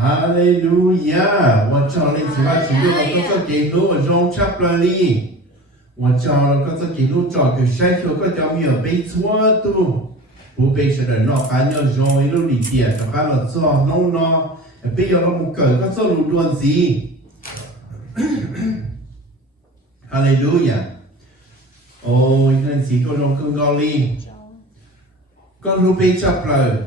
Hallelujah！我照你喜欢请我做给路，我用插了你。我照了个做给路照个山丘个叫没有被错度，不被是的那还要用一路里边，就还要做弄呢，不要那么个做路乱子。Hallelujah！哦，一个字个用更高哩，个路被插了。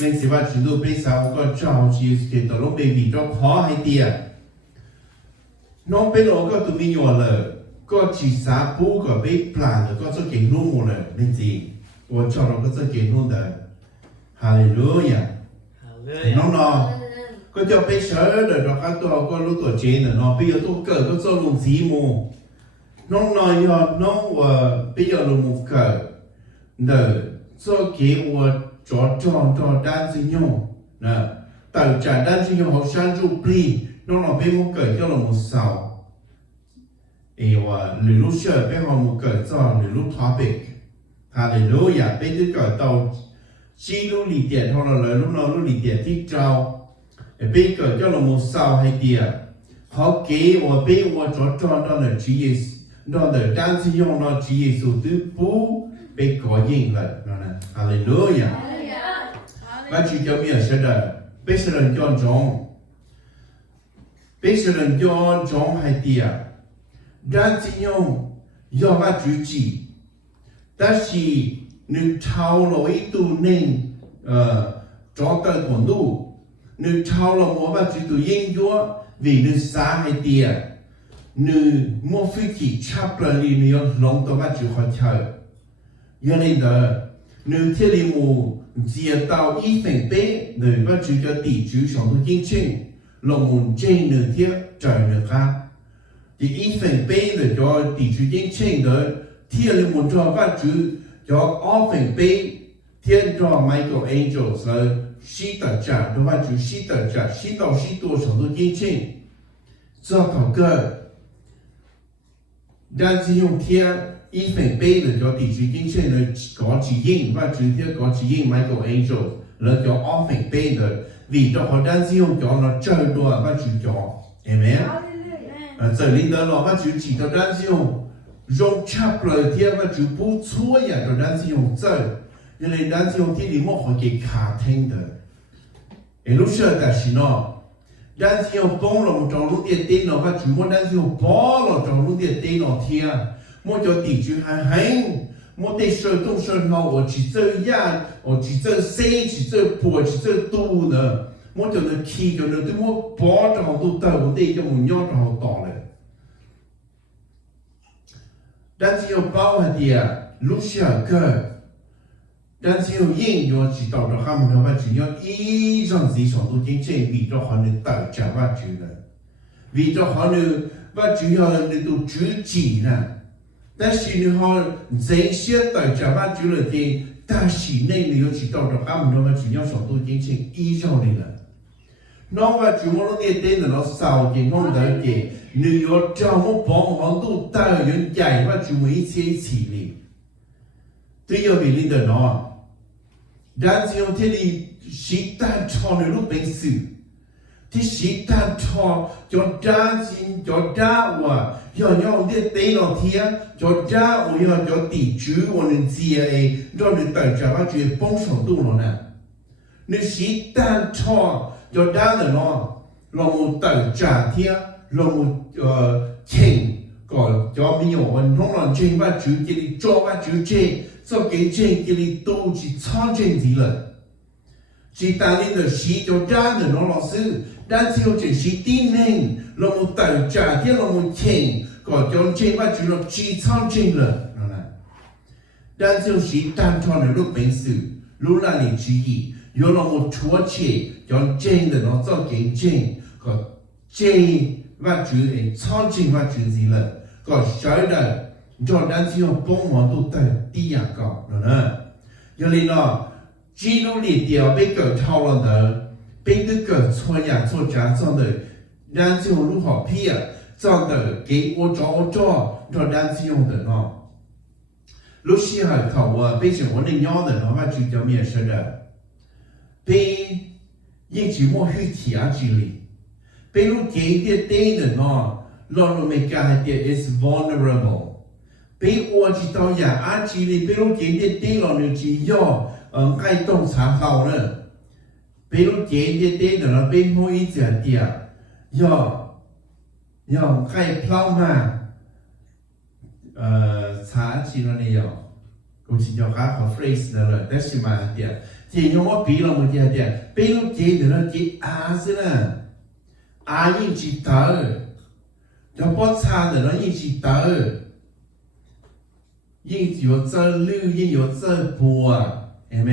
nên sẽ bắt chúng tôi bây giờ có trò chỉ cái đó nó bị vì nó khó hay tiệt nó bên đó có tụi mình nhỏ là có chỉ xã bố có bị plan là có số kiện luôn một lần nên gì và cho nó có số kiện luôn đấy Hallelujah nó có cho bây giờ rồi nó có lúc tuổi trẻ nữa nó bây giờ tôi cỡ có số luôn gì mù nó nói nó bây giờ là một cỡ đời số kiện cho đan sinh nhung nè tạo trả đan sinh nhung học sang du pli nó bên một cởi cho là một sào lửa lúc sợ bên họ một cởi cho lửa lúc topic Hallelujah bên cái cởi tàu chi lúc lì tiền hoặc là lúc nào lúc lì tiền thích trao bên cởi cho là một sào hay tiền họ kế và bên họ cho đó là chỉ đó là đan sinh nhung nó chỉ số thứ bố bên có gì là Hallelujah và chỉ cho mình sẽ đợi bây giờ là chọn hai tia đan chỉ nhau do và chủ chỉ ta chỉ nữ thao lối tu nên cho tới còn đủ nữ thao là mua và chỉ tu yên chúa vì nữ xa hai tia nữ mua phi chỉ chấp là li nữ lòng to và chỉ khó chờ cho nên đó nữ thiết lý mù chia tao ý phèn bế nơi và chú cho tỷ chú sống tu kinh trình lòng muốn trên nửa thiết trời nửa khác thì ý phèn bế để cho tỷ chú kinh trình đó thiết lý muốn cho và chú cho ó phèn bế thiết cho Michael Angels là sĩ tờ trả đó và chú sĩ tờ trả sĩ tàu sĩ tổ sống tu kinh trình do thảo cơ đàn sử dụng thiết ý phèn bế là cho tỷ chú kinh trình là có chỉ yên và chú thiết có chỉ yên Michael Angels là cho ó phèn bế là vì cho họ đàn sử dụng cho nó chơi đùa và chú cho amen giờ linh đó là và chú chỉ cho đàn sử dụng dùng chấp lời thiết và chú bố chúa ya cho đàn sử dụng chơi cho nên đàn sử dụng thiết lý một họ cái khả thanh đó lúc xưa ta xin nó đàn sử dụng bông là một trong lúc tiền tên nó và chú muốn đàn sử dụng bó là trong lúc tiền tên nó thiết một cho tỷ chú hành một để sơ tung sơ ngầu ở chỉ chơi ya ở chỉ chơi xây chỉ chơi bùa chỉ chơi tu nữa một cho nó khi cho nó tôi một bỏ trong tu tờ một để cho một nhau trong tỏ này đàn sử dụng bao hạt địa lúc xưa cơ đàn sử dụng yên yo chỉ tạo ra ham nó và chỉ nhau ý rằng gì sống tu chính trị vì cho họ nên tạo trả và chữ này vì cho họ nên và chủ yếu là nên tu chữ chỉ nè但是呢，哈，这些代价把住了的，但是呢，你要知道的，他们那个主要上都已经依照你了。那么主我那点点的那少健康的嘅，你要找我帮忙都带人家，把主我一起哩。对要为你的喏，但是用这里是单唱的路本事。ที่สิตันทอจอดาสินจอดาวะยอนยองเดียเตนอเทียจอดาวยอนจอตีจูวันนึงเสียจอนึงแต่จะว่าจูป้องสองตู้แล้วนะนึกสิตันทอจอดาเนาะเราหมดแต่จ่าเทียเราหมดเข่งก็จอมีอยู่วันน้องหลานเจงว่าจูกิริจอว่าจูเจจอเกเจงกิริตู้จีช้อนเจงดีเลยจีตาลินเดสีจอดาเนาะ老师但是有这些地名，เรา冇代价的，เรา冇钱，个将钱把住了支撑钱了，喏啦。但是有些单纯的路本事，路那里之意，有เรา冇错钱，将钱的喏做给钱，个钱把住诶撑钱把住子了，个晓得，就但是有帮忙都带低呀个，喏啦。有哩喏，记录里条被狗抄了的。被这个错呀错假装的，然后如何批啊？装的给我找然后用的喏。lúc xưa thầu bây giờ我那nhau的nó mà chỉ cho mình sẽ được bây ยิ่งจีมัวหิที่อาจีลีเป็นลูกเกย์เดียเต้นเนาะเราไม่กล้าเดีย is vulnerable เป็นอวจิตเอาอย่างอาจีลีเป็นลูกเกย์เดียเต้นเราเนี่ยจีย่อใกล้ต้องสาเขาเนี่ยเป็นลูกเกย์เดียเต้นเราเป็นหัวอีเจียเดียย่อใกล้พล้ามาสาจีเราเนี่ยกูจะย่อขาขอ phrase นั่นแหละแต่สิมาเดียที่ยอมว่าปีเราเมื่อกี้เดียเป็นลูกเกย์เราจีอาสินะอายิ่งจีตาจะพอชาเดี๋ยวเรายิ่งจีตายิ่ง有这绿ยิ่ง有这波เห็นไหม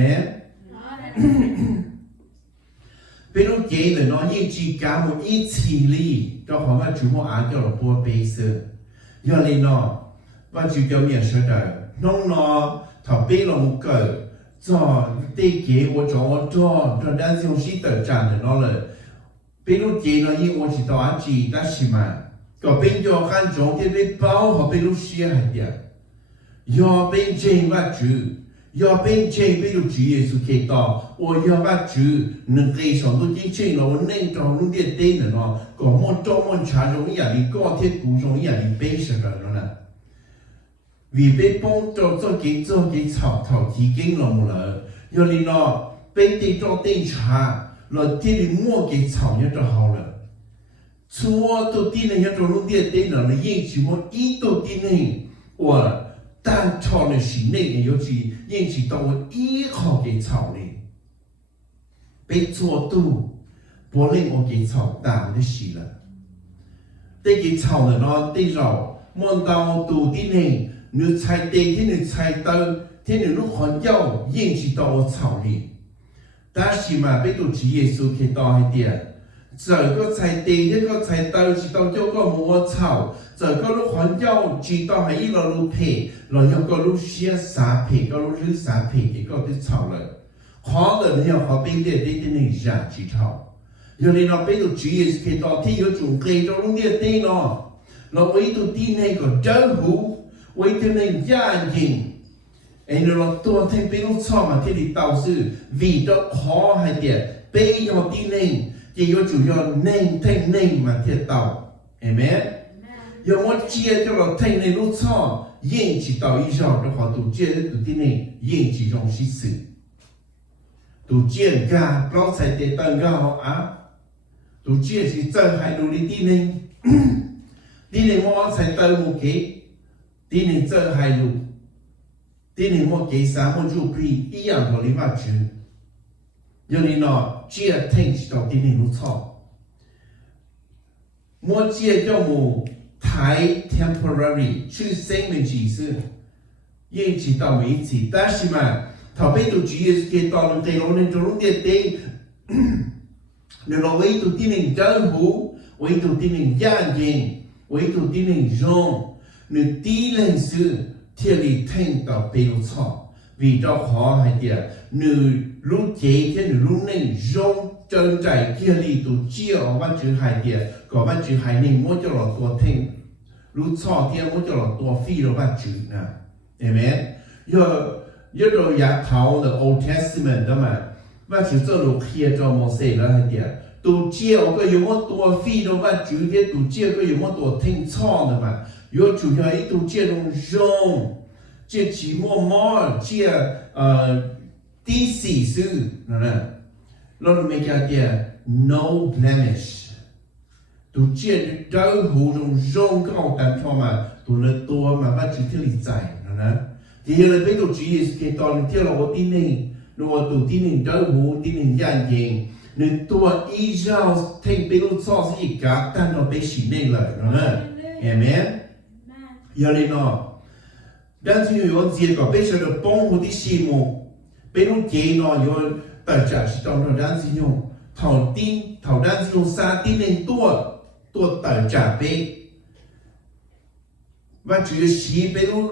เป็นลูกเกย์เดี๋ยวเรายิ่งจีกามันอีชีลีเจ้าของว่าจุ่มอาเจ้าเราบัวเบส要嚟เนาะว่าจุ叫面说的น้องเนาะถ้าเป็นเราเกิดจะได้เกย์ว่าจะ单是用西德站的เนาะเลยเป็นลูกเกย์เรายิ่งว่าจิตอาจีได้ใช่ไหมก็เป็นยอกันจงที่ได้เป้าเขาเป็นลูกเสียให้เดียยอเป็นเจงว่าจูยอเป็นเจงเป็นลูกจีเยซูคริสต์我要ว่าจูหนึ่งเกย์สองตัวจริงๆเราเน้นตรงลูกเดียเต้นเนาะก็มันจงมันชาจงอย่างนี้ก็เทียบกูจงอย่างนี้เป็น什么呢vì被帮助做给草头提供了么了要你เนาะเป็นที่做定茶เราที่你摸给草เนี่ย就好了错到底呢要做路点点了呢ยิ่งชิมอีตัวที่นี่ว่า单朝的是那个尤其ยิ่งชิ到我依靠给草呢被做到不令我给草打的死了对给草的เนาะ对เรามอง到ตัวที่นี่你猜对ที่你猜到ที่你如何要ยิ่งชิ到我草呢但是嘛，俾到主耶穌佢當係啲啊，就個菜地一個菜豆是到咗個冇草，就個路環繞住到係一路路皮，來有個路些沙皮，個路綠沙皮嘅嗰啲草嘞，可能你又可邊啲啲啲人住草，有你攞俾到主耶穌佢當天有種幾多路啲啲咯，攞為到啲呢個招呼，為到呢家人。ไอ้เราตัวเทเป็นลูกชอบมาที่ดีเตาซื่อวีดอกคอให้เดียเปยอตีเน่งจะยอจุยอนเน่งเท่งเน่งมาที่เตาเห็นไหมยอมว่าเจียจะเราเท่งในลูกชอบยิ่งจีเตาอีชอบจะขอตัวเจียตัวที่เน่งยิ่งจีรงสิสื่อตัวเจียกาเพราะใส่เตตังกาเขาอ่ะตัวเจียสิเจอให้ดูดีที่เน่งที่เน่งว่าใส่เตาโอเคที่เน่งเจอให้ดูที่นี่มันเกี่ยสามมันจูปรีอีอย่างตัวนี้ว่าจืดอย่างนี้เนาะเจียเท่งจิตเอาที่นี่รู้ชอบมันเจีย叫我台 temporary 去生命只是ยิ่งจิตเอาไม่จิตแต่是嘛ถ้าไปตัวจีเอสเกตอนเตโลนึงจะรู้เดียเตเราไว้ตัวที่หนึ่งเจ้าหูไว้ตัวที่หนึ่งย่างเย็นไว้ตัวที่หนึ่งยงหนึ่งตีเล่นซื้อที่你聽到被路錯，為咗可係啲你路幾天你路內用正在叫你都知我乜住係啲，個乜住係你冇咗落多聽，路錯啲冇咗落多飛到乜住啊，係咪？一路日頭嘅 Old Testament 㗎嘛，乜住做路開咗冇死啦係啲，都知我個有冇多飛到乜住啲，都知個有冇多聽錯㗎嘛。有主要一度借用这寂寞毛这DC 是喏，เราไม่แก่เดีย no blemish ตัวเจ้าเจ้าหูตรงยงก็เอาแต่พอมาตัวมาว่าจุดที่หลีใจนะที่เราไปตัวจีสเกตอนที่เราที่นี่เราตัวที่นี่เจ้าหูที่นี่ย่างเย็นหนึ่งตัวอีเจ้าเท่งไปรู้ซอสอีกกับแต่เราไปฉีดนี่เลยนะเห็นไหม要你喏，但是有这个必须要保护的项目，比如这喏有大家是当中但是用头但是用三点零多大家呗，我只有洗比如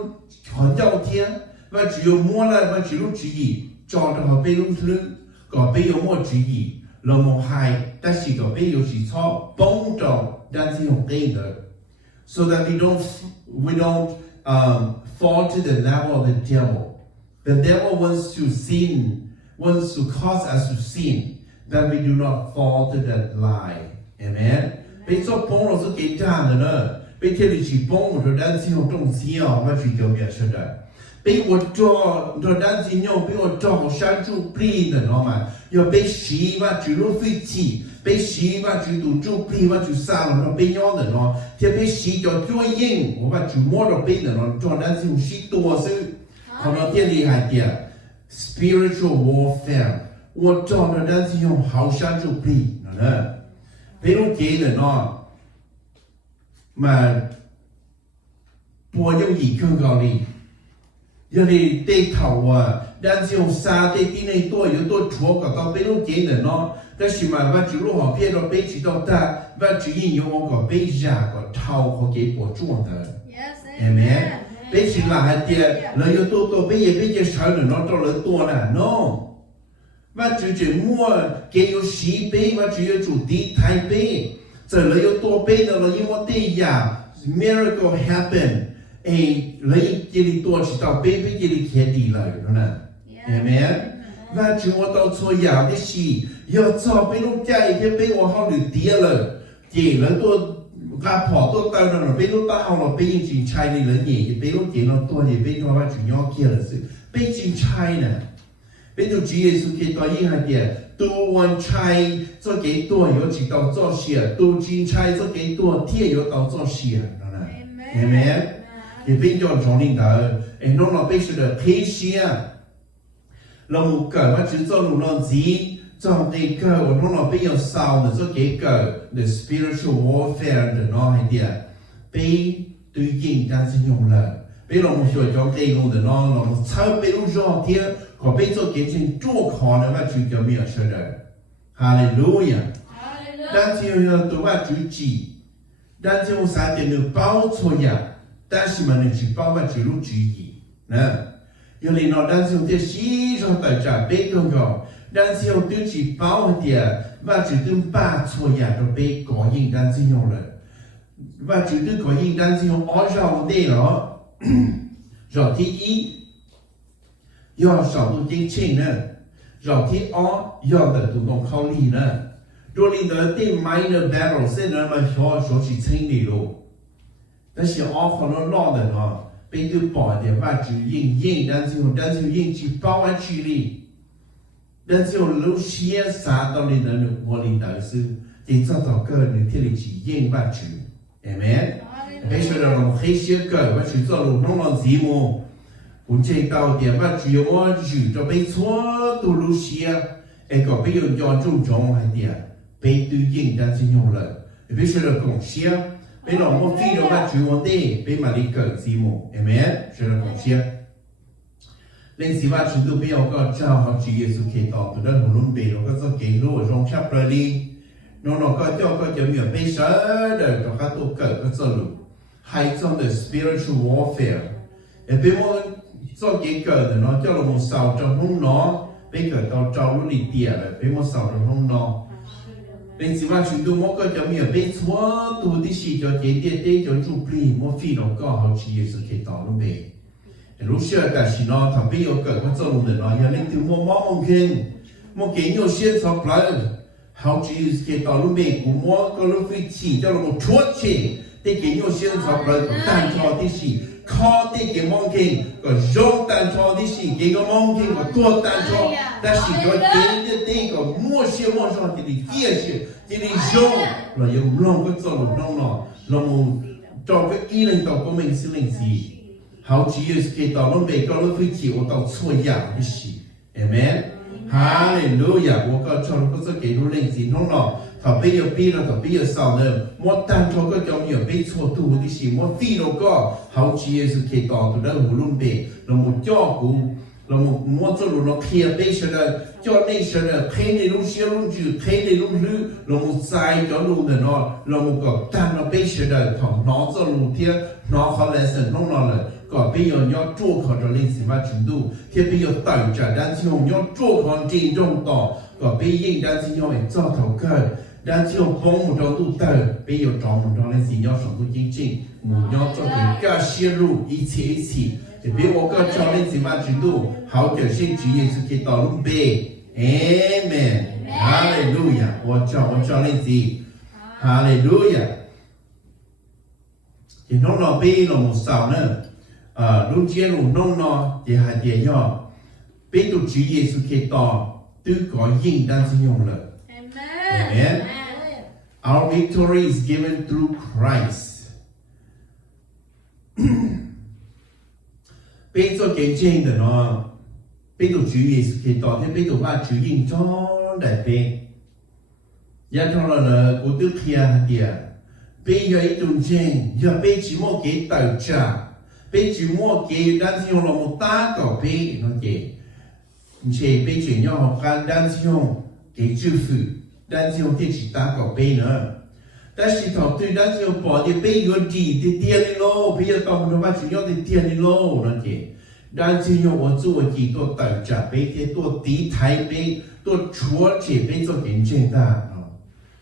很聊天，我只有摸了我只有注意，找到好比如是个比有么注意，那么还但是个比有是错帮助但是用给的。So that we don't fall to the level of the devil wants to sin, wants to cause us to sin. that we do not fall to that lie. Amen. Bây giờ bông nó sẽ kết ra nữa. Bây giờ thì chỉ bông một đôi đàn xin học trong xiao mà chỉ kiểu biệt sợ đấy. Bây giờ cho đôi đàn xin nhau bây giờ cho học sáng chú pli nữa nó mà. Giờ bây xí mà chỉ lúc phi chỉ. Bây xí mà chỉ tụ chú pli mà chỉ xa nó bây nhau nữa nó. Thì bây xí cho chúa yên mà chỉ mua được bây nữa nó cho đàn xin xí tua sư. Còn nó tiên lý hại tiệt. Spiritual warfare. 我找的人是用好相助比，呢，比如这人哦，嘛，不用以更高的，有的对头啊，人是用沙对地内多有多错个到比如这人哦，但是嘛，我只路好骗到被知道他，我只应用我个被压个头和给我做的，哎没？被是哪还的，人有多多被也被这少人那找人多呢 ，no。và chỉ mua cái yếu sĩ bê và chỉ yếu chủ tí thái bê giờ lấy yếu tố bê nó lấy yếu tê giả miracle happen lấy cái lý tố chỉ tao bê bê cái lý kia đi lại đó nè amen và chỉ mua tao cho giả cái gì yếu cho bê lúc chạy cái bê của họ được tía rồi chỉ lấy tôi gặp họ tôi tao nó bê lúc tao họ nó bê những chuyện trai này lấy gì cái bê lúc chỉ nó tôi thì bê nó và chỉ nhau kia là sự bê chuyện trai nè bây giờ chỉ Giêsu Kitô ý hay địa, tu văn trai cho cái tua có chỉ đạo cho xia, tu chính trai cho cái tua thiên có đạo cho xia, đó nè, amen. Thì bây giờ trong linh đạo, nó bây giờ là thế xia, là một cái mà chỉ cho nó gì, trong cái cái nó bây giờ sao để cho cái the spiritual warfare để nó hay địa, bây tôi kinh đang sử dụng là, bây giờ một số trong cái luôn để nó là một sau bây giờ thiên có bây giờ cái chuyện chúa khó nữa mà chú cho mình ở đây, Hallelujah. Đang chịu là tôi mà chú chỉ, đang chịu sao thì được bao nhiêu ya,但是嘛，你只包嘛只路只一，呢，有哩那但是这西上大家别个个，但是有对只包的，嘛只对把错呀都被高音但是用了，嘛只对高音但是用二绕的了，绕第一。要少度金钱呢，绕ที่อ้อ要的都懂考虑呢，这里的对 minor battle 现在嘛说是清理咯，但是อ้可能老的呢，被对保的话就硬，但是硬去保安距离，但是路线啥道理呢？我领导是得找到个人体力去硬吧去，对没？没说到我黑些个，我去做路弄了节目。我这到点嘛，只有我住着被错都路线，个被有要注重还点，被对应但是用了，被说了贡献，被老母飞了嘛，住我的，被马里个字母，係咪？說了貢獻。另時話全都俾我個教學主耶穌基督，到得無論被我個做記錄中插落嚟，我個教個就沒有被殺的，就還都個做路，係種的 spiritual warfare，被我。做cái cờ thì nó cho là một sào trong hông nó bây giờ tao trâu nó đi tỉa rồi bây một sào trong hông nó bên xí mà chúng tôi mỗi cái cho mình bên xóa tu đi xí cho cái địa cho chụp hình mỗi phi nó có họ chỉ là sự kết tạo luôn bề lúc xưa cả xí nó thằng bây giờ cờ có cho luôn để nó giờ lên từ mỗi mong khen một cái nhiều xuyên sọc lại họ chỉ là kết tạo luôn bề của mỗi cái lúc phi chỉ cho là một chuột chỉ để cái nhiều xuyên sọc lại của tan cho đi xí khó đi cái mong kinh, có giống tan cho đi xí cái mong kinh có tua tan cho,但是có cái có mua xe cho thì kia xe, thì giống là dùng long cái cho long nó, long cho cái ý linh đạo của mình是linh gì, họ chỉ là cái đạo long về có lúc phải chịu đạo错呀的事 ，amen， hallelujah， 我個cho個這幾路靈gì nó他被有逼了，他被有少了，我單拖個叫有被錯度的事，我飛了個好似也是可以到的無論別，那麼照顧，那麼我做了那開背上的，叫那些的開那種小龍珠，開那種路，那麼在叫路的那麼個單那背上的，他拿着路天，拿好來是弄了了。個比如要做好咗歷史乜程度，特別要對着，但是要做好正宗到，個比應但是要係做頭個，但是要幫唔到都得，比如做唔到歷史要上到認真，唔要做嘅加泄露一切，特別我個做歷史乜程度，好就先主耶穌基督隆備，Amen。哈利路亚！我叫你字，哈利路亚！thì nó bị là một sao nữa lúc kia lúc nó thì hai tiền nhau bị tụt chữ Giêsu Kitô từ có hình đang sử dụng了 Amen Our victory is given through Christ bị cho cái chuyện的nó bị tụt chữ Giêsu Kitô thì bị tụt ba chữ hình cho đại bị giờ thằng là của đức kia hai tiền bây giờ ít tuần trên giờ bây chỉ mua cái tàu trả bây chỉ mua cái đan sử dụng là một tá cỏ bây nó kể chỉ bây chỉ nhau học cái đan sử dụng cái chữ phụ đan sử dụng thì chỉ tá cỏ bây nữa ta chỉ học từ đan sử dụng bỏ thì bây giờ gì thì tiền đi lô bây giờ tao muốn bắt chỉ nhau thì tiền đi lô nó kể đan sử dụng我做几多tàu trả bây thì多tí thái bây多chúa chỉ bây cho cái chuyện ta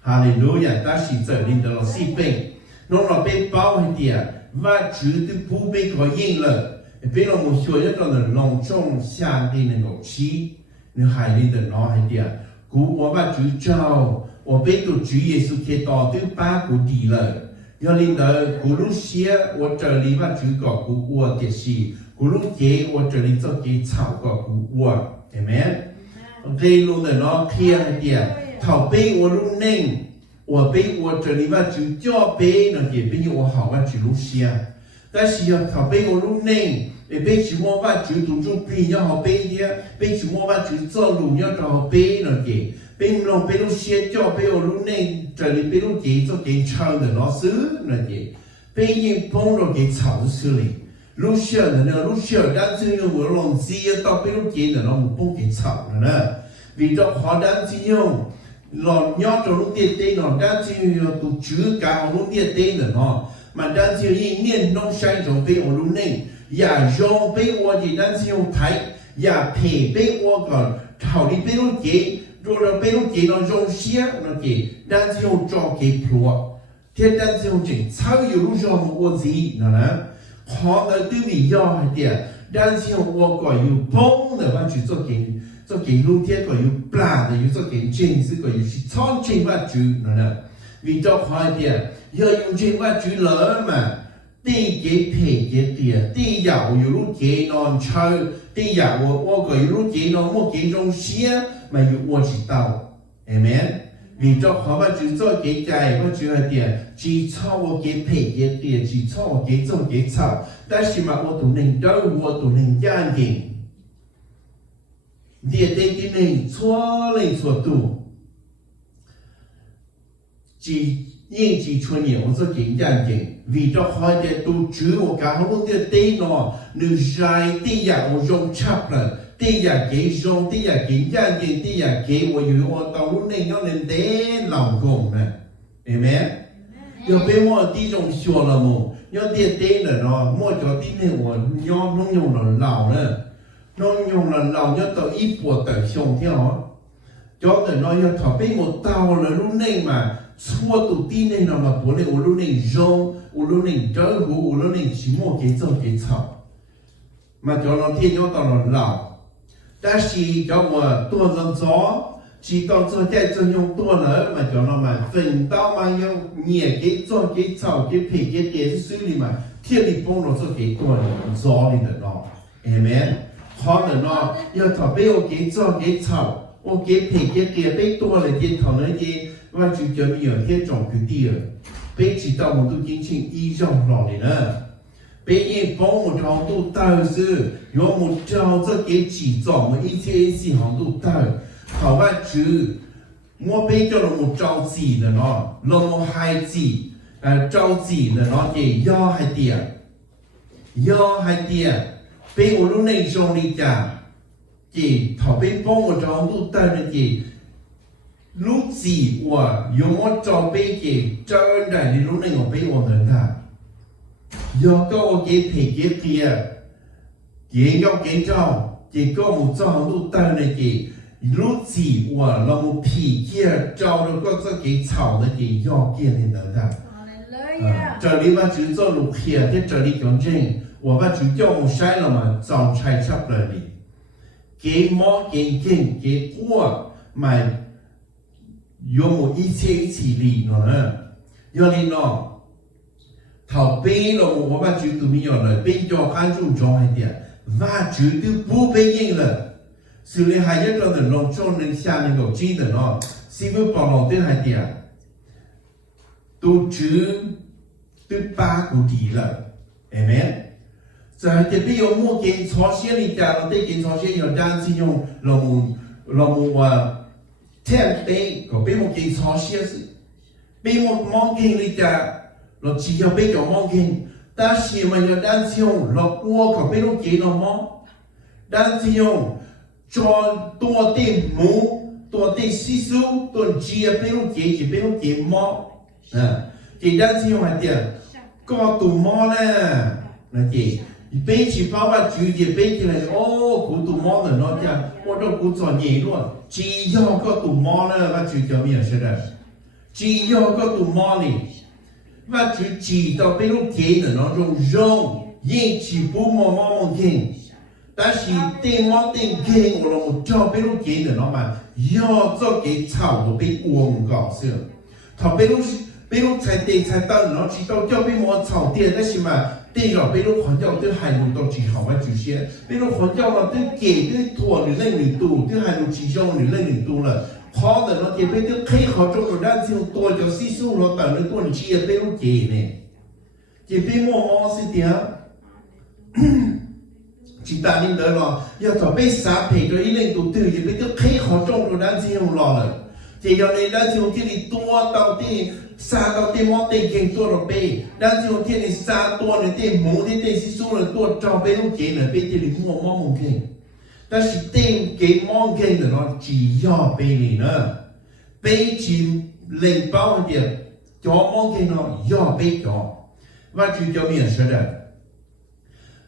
Hallelujah, ta chỉ trở nên đó là si bệnh, nó là bị bao hết tiệt, và chữ từ bù bị có yên了，被我们学一个人隆重下的那个气，你海里的那hết tiệt，古我把主教，我被主耶稣基督对把古地了，要领导古路些，我这里把主搞古我的是，古路节我这里做给草搞古我，Amen，这路的那偏hết tiệt。thảo bê của lúc nên của bê của trở lý và chú cho bê nó kể bê như của hảo và chú lúc xia ta xì thảo bê của lúc nên để bê chú mua và chú tụ chung bì nhau họ bê nhé bê chú mua và chú cho lù nhau cho họ bê nó kể bê lòng bê lúc xia cho bê của lúc nên trở lý bê lúc kể cho kể chào để nó xứ nó kể bê như bông rồi kể chào xứ lì lúc xia là nó lúc xia đang sử dụng của lòng xia tao bê lúc kể là nó một bông kể chào nữa vì đó họ đang sử dụng lòn nhót trong lúc tiệt tê nó đang chịu tụ chứa cả ở lúc tiệt tê nữa nó mà đang chịu ý nhiên nông sản trong bê ở lúc này ya rong bê qua thì đang chịu thấy ya phê bê qua còn thảo đi bê lúc kế rồi là bê lúc kế nó rong xía nó kế đang chịu cho kế phùa thế đang chịu chỉnh sao yêu lúc cho một con gì nó nè họ là tư vị do hay tiệt đang chịu qua gọi yêu bông để mà chỉ cho kế做给路天个有 plan 的，有做给正式个有是创正法主，喏呢，为咗快啲，要用正法主嚟嘛，啲嘅皮嘅啲，啲油有路嘅難抽，啲油我個有路嘅難冇嘅種些，咪要我知道，amen。為咗好法主做嘅計，我主係啲，只操我嘅皮嘅啲，只操我嘅做嘅操，但是嘛我都能到，我都能眼睛。địa tế cái này xóa lên xóa tu chỉ nhưng chỉ cho nhiều cho kinh doanh kinh vì cho hỏi để tu chữ của cả hôm địa tế nó nương dài tế giả của dòng chấp là tế giả kế dòng tế giả kinh doanh kinh tế giả kế của yêu của tao lúc này nó nên tế lòng cùng nè amen giờ bên mua tí dòng xóa là một nhớ địa tế là nó mua cho tí này của nhớ nó dùng là lão nữa nó dùng là lòng nhớ tao ít của tao xong theo nó cho tao nói nhớ thọ bên một tàu là lúc này mà xua tụ tin này nó mà bố này ở lúc này rong ở lúc này trở hữu ở lúc này chỉ một cái dòng cái草mà cho nó thiên nhớ tao là lòng ta chỉ cho mà tua dòng gió chỉ tao cho chạy cho nhung tua nữa mà cho nó mà phần tao mà nhung nhẹ cái dòng cái草cái phê cái tiền xử lý mà thiên lý bông nó cho cái tua gió đi được nó amen họ là nó giờ thọ bé ô cái cho cái草ô cái phê cái kia bé tua là tiền thọ nữa gì và chú cho mình ở thiên trọng cái tiền bé chỉ tao một tu kiến trình y dòng lọ này nữa bé yên bông một trong tu tao sư有một trong这cái chỉ trọng một ít thế gì hàng tu tao họ và chú mua bé cho nó một trong gì là nó một hai gì trong gì là nó gì do hai tiền bé ở lúc này trong đi chả chỉ thọ bé bông một trong tu tao là gì lúc gì và有một trong bé gì trên đại lúc này của bé của người ta do có cái thể cái kia cái nhau cái trong chỉ có một trong lúc tao này chỉ lúc gì và là một phì kia trong nó có cái草的cái nhau kia này người ta这里把主做路kia thế这里讲真我把主叫我晒了嘛早拆差不了哩给毛给根给锅买有某一切一起里呢，要里呢，头边了我把主都没有了，边叫看中装一点，把主都不被应了，所以还要到的农村人下那个记得呢，是不是把老的还点，都主都把固定了，明白？在这边有么给朝鲜里家了，对给朝鲜有单是用老母啊。thêm đây có biết một cái xóa xia sự biết một món kinh lý cả nó chỉ cho biết cho món kinh ta chỉ mà nhờ đan siêu nó qua có biết lúc gì nó món đan siêu cho tua tiền mũ tua tiền xí xú tuần chia biết lúc gì chỉ biết lúc gì món chỉ đan siêu hay tiền có tụ món nè là gì bây chỉ bảo là chủ gì bây chỉ là ô cụ tụ món rồi nó chả ô đâu cụ chọn nhẹ luôn chỉ do có tụ món nữa và chủ cho mình sẽ đấy chỉ do có tụ món này và chủ chỉ到被路给的那种肉引起不毛病但是对毛病给我了我叫被路给的那嘛要做给草都被我搞死他被路才对才到然后知道叫被毛草店但是嘛对了被路环教对海路都只好嘛主些被路环教了对给对妥你那里多对海路只上你那里多了好的那这边对开好中国人就多就吸收了等于多你去也被路给呢这边毛是点chỉ ta nên đỡ lo giờ thọ bây xã phải cho ý lên tụ từ thì bây giờ khai khó trong rồi đang gì không lo rồi thì giờ này đang gì không thì tua tàu thì xa tàu thì món tiền kinh tua rồi bây đang gì không thì xa tua này thì mũ thì tiền xí số là tua cho bây lúc chế là bây thì mua món mông kinh ta chỉ tiền cái món kinh là nó chỉ do bây này nữa bây chỉ lên bao nhiêu cho món kinh nó do bây cho và chỉ cho mình sẽ được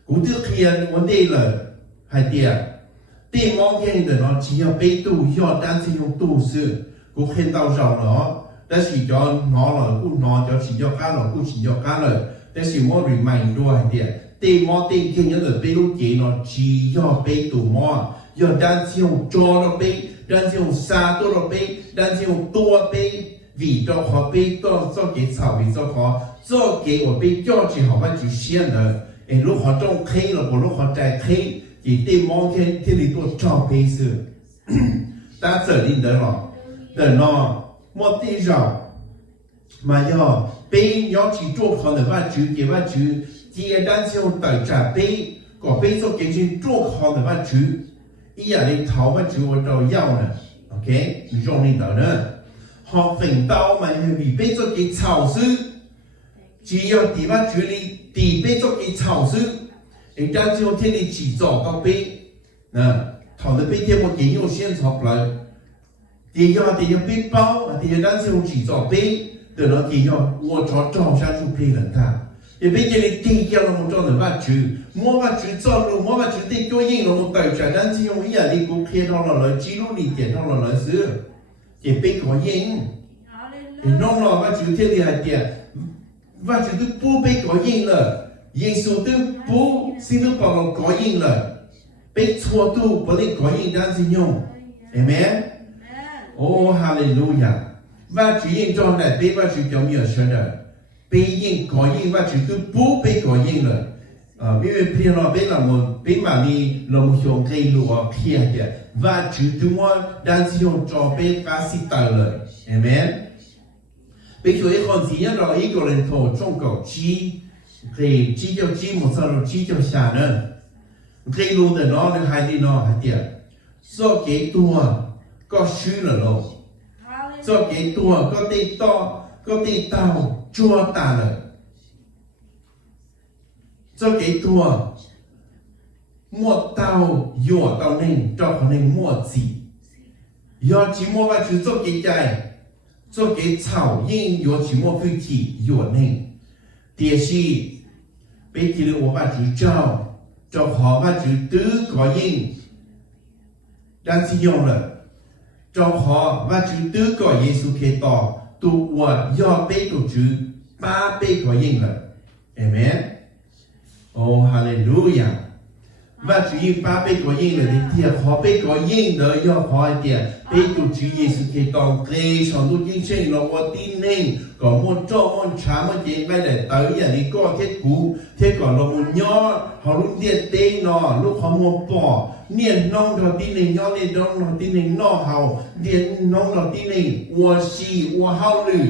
cú thứ khiên vấn đề là hai tiền tiền mong cái de nó chỉ là bị tu do đan sinh用tu sư cú khen tao giàu nó đã chỉ cho nó là cú nó cho chỉ cho cá là cú chỉ cho cá rồi đã chỉ mua remind đua hai tiền mong tiền kia nhớ là bị lúc gì nó chỉ do bị tu mua do đan sinh用cho nó bị đan sinh用xa tu nó bị đan sinh用tua bị vì cho họ bị cho cái草vì cho họ cho cái我被叫去好吧就先的lúc họ trông khí là một lúc họ chạy khí chỉ tìm mong cái thì lý tôi cho cái sự ta trở đi đó rồi để nó một tí rồi mà do bây nhỏ chỉ做好的话就接单就等着bây có bây giờ cái chuyện 做好的话就一样的头发就我都要了 OK 你用你的呢họ phình đau mà vì bây giờ cái草sư chỉ要地方处理地被做给草师，人家就天里起早到被，讨的被天我给用现炒来，地要被包，地要单是用起早被，等到地要我照下去配人他，也被这里地叫了我照的挖掘，我挖掘照路，我挖掘地多硬了我对着，但是用一样的股票到了来，记录里点到了来是，也被搞硬，你弄了挖掘天里还点。và chúng tôi bố bê có yên là Giê-xu tôi bố xin tôi bảo lòng có yên là bê chua tu bởi lệnh có yên đang gì nhung Amen Oh hallelujah và chú yên cho này bê và chú cho mình ở đời bê yên có yên và chú tôi bố bê có yên là bê bê nó bê là một bê mà đi là một hướng gây lụa kia kìa và chú tôi muốn đang gì nhung cho bê cá sĩ tài lời Amen bây giờ con gì đó là一个人头中狗鸡，给鸡叫鸡母上了鸡叫下呢，给路的nó là hai đi nó hai tiền, do cái tua có suy là lo, do cái tua có tê to có tê tao chua ta là, do cái tua mua tao dọa tao nên cho họ nên mua gì, do chỉ mua và chỉ do cái trái做给草因有期末废弃有内，第四，被提了我把主照好把主得个因，但是用了，照好把主得个耶稣基督，都我要被主把被个因了，阿门。哦，哈利路亚。ว่า主要把俾個應嚟啲啲，可俾個應的要好一點，俾到主耶穌基督非常都應承了我啲呢，個冇做冇查冇嘢咩嚟對人哋個鐵股，鐵個落冇nhỏ，可攞啲地喏，攞可冇bỏ，เนี่ยน้องเราที่หนึ่งย้อนเนี่ยน้องเราที่หนึ่งนอกเขาเนี่ยน้องเราที่หนึ่งวัวชีวัวเฮาหรือ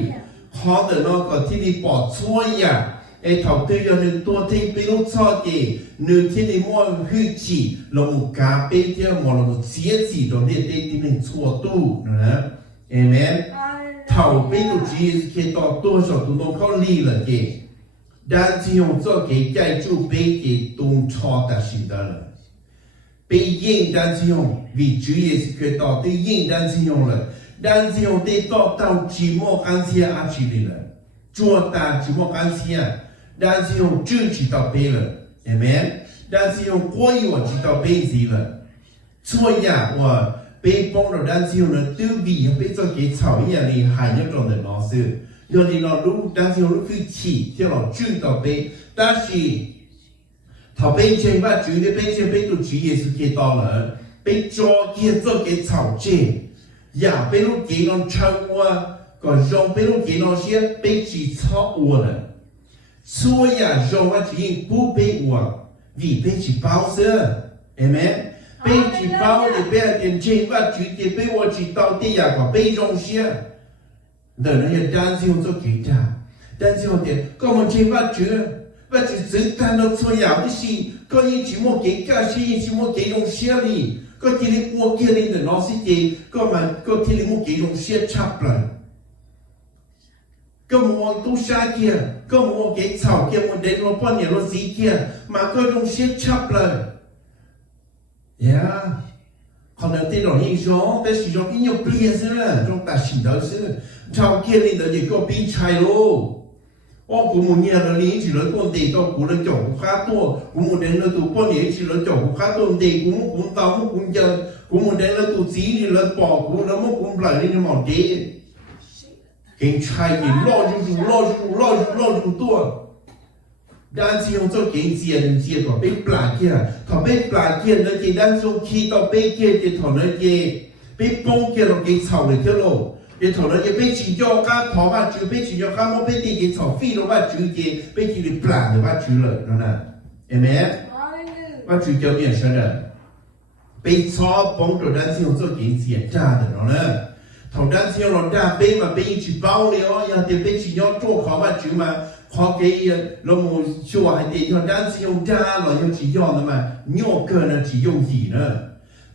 ขอแต่น้องก็ที่นี่ปอดช่วยอ่ะไอ้ถาวตัวอย่างหนึ่งตัวที่ไปรู้ชอบเกี่ยหนึ่งที่นี่มั่วหื้อฉีเราหมู่กาไปเที่ยวมั่วเราเสียจีเราเนี่ยได้ที่หนึ่งชั่วตู้นะเอเมนถาวไปตัวจีเกี่ยต่อตัวสองตัวน้องเขาลีละเกี่ยด้านที่用做给ใจจูไปเกี่ยตรงชอแต่สิ่งเดียวเลย被应当使用，为主耶稣基督对应当使用了，但是用对到寂寞感谢阿去的了，做大寂寞感谢，但是用主知道背了，amen，但是用国语我知道背字了，所以啊，我被帮助，但是用呢对比被做给草一样的还要种的老师，有的老路，但是用路去起，叫老知道背，但是。他变成把主的变成被主耶稣基督了，被做给做给草芥，也被路给人抽啊，个让被路给人些被基草我了，所以啊，让我只不被我，为被基包色，阿门。被基包的被点钱把主的被我知道的呀个被容些，那人也担心做给他，担心我的，我们钱把主。ว่าจะสื่อการเราช่วยอย่างนี้สิก็ยิ่งชิโมเกะก้าสิยิ่งชิโมเกะยงเสียลีก็ทีนี้วัวเกลินแต่น้องสิเจก็มันก็ทีนี้โมเกะยงเสียชับเลยก็มัวตู้ชาเกียก็มัวเกะเฉาเกียมัวเด็กเราป้อนเนี่ยเราสีเกียมาก็ยงเสียชับเลย呀可能这种英雄但是种英雄变是了种大行动是超개里的一个比赛喽哦，古木年了，你去了工地到古了叫古卡多，古木人了都半年去了叫古卡多地，古木古到木古叫，古木人了都自己了保古了木古来的毛地，跟菜的捞住多，但是用做经济人接个被ปลาเกี่ย他被ปลาเกี่ย了，但是去到被เกี่ย的他那个被崩เกี่ย了给炒了去喽。也头了也被起叫干头发就被起叫干毛被地给炒废了吧就给被起的不烂的吧就了，喏呢，哎没？我就叫点说的，被炒帮助咱是用做经济炸的，喏呢，头咱是用老炸被嘛被一起包了，要得被起要做好嘛就嘛，好给老母说还得要咱是用炸了要起要的嘛，尿个呢只用gì呢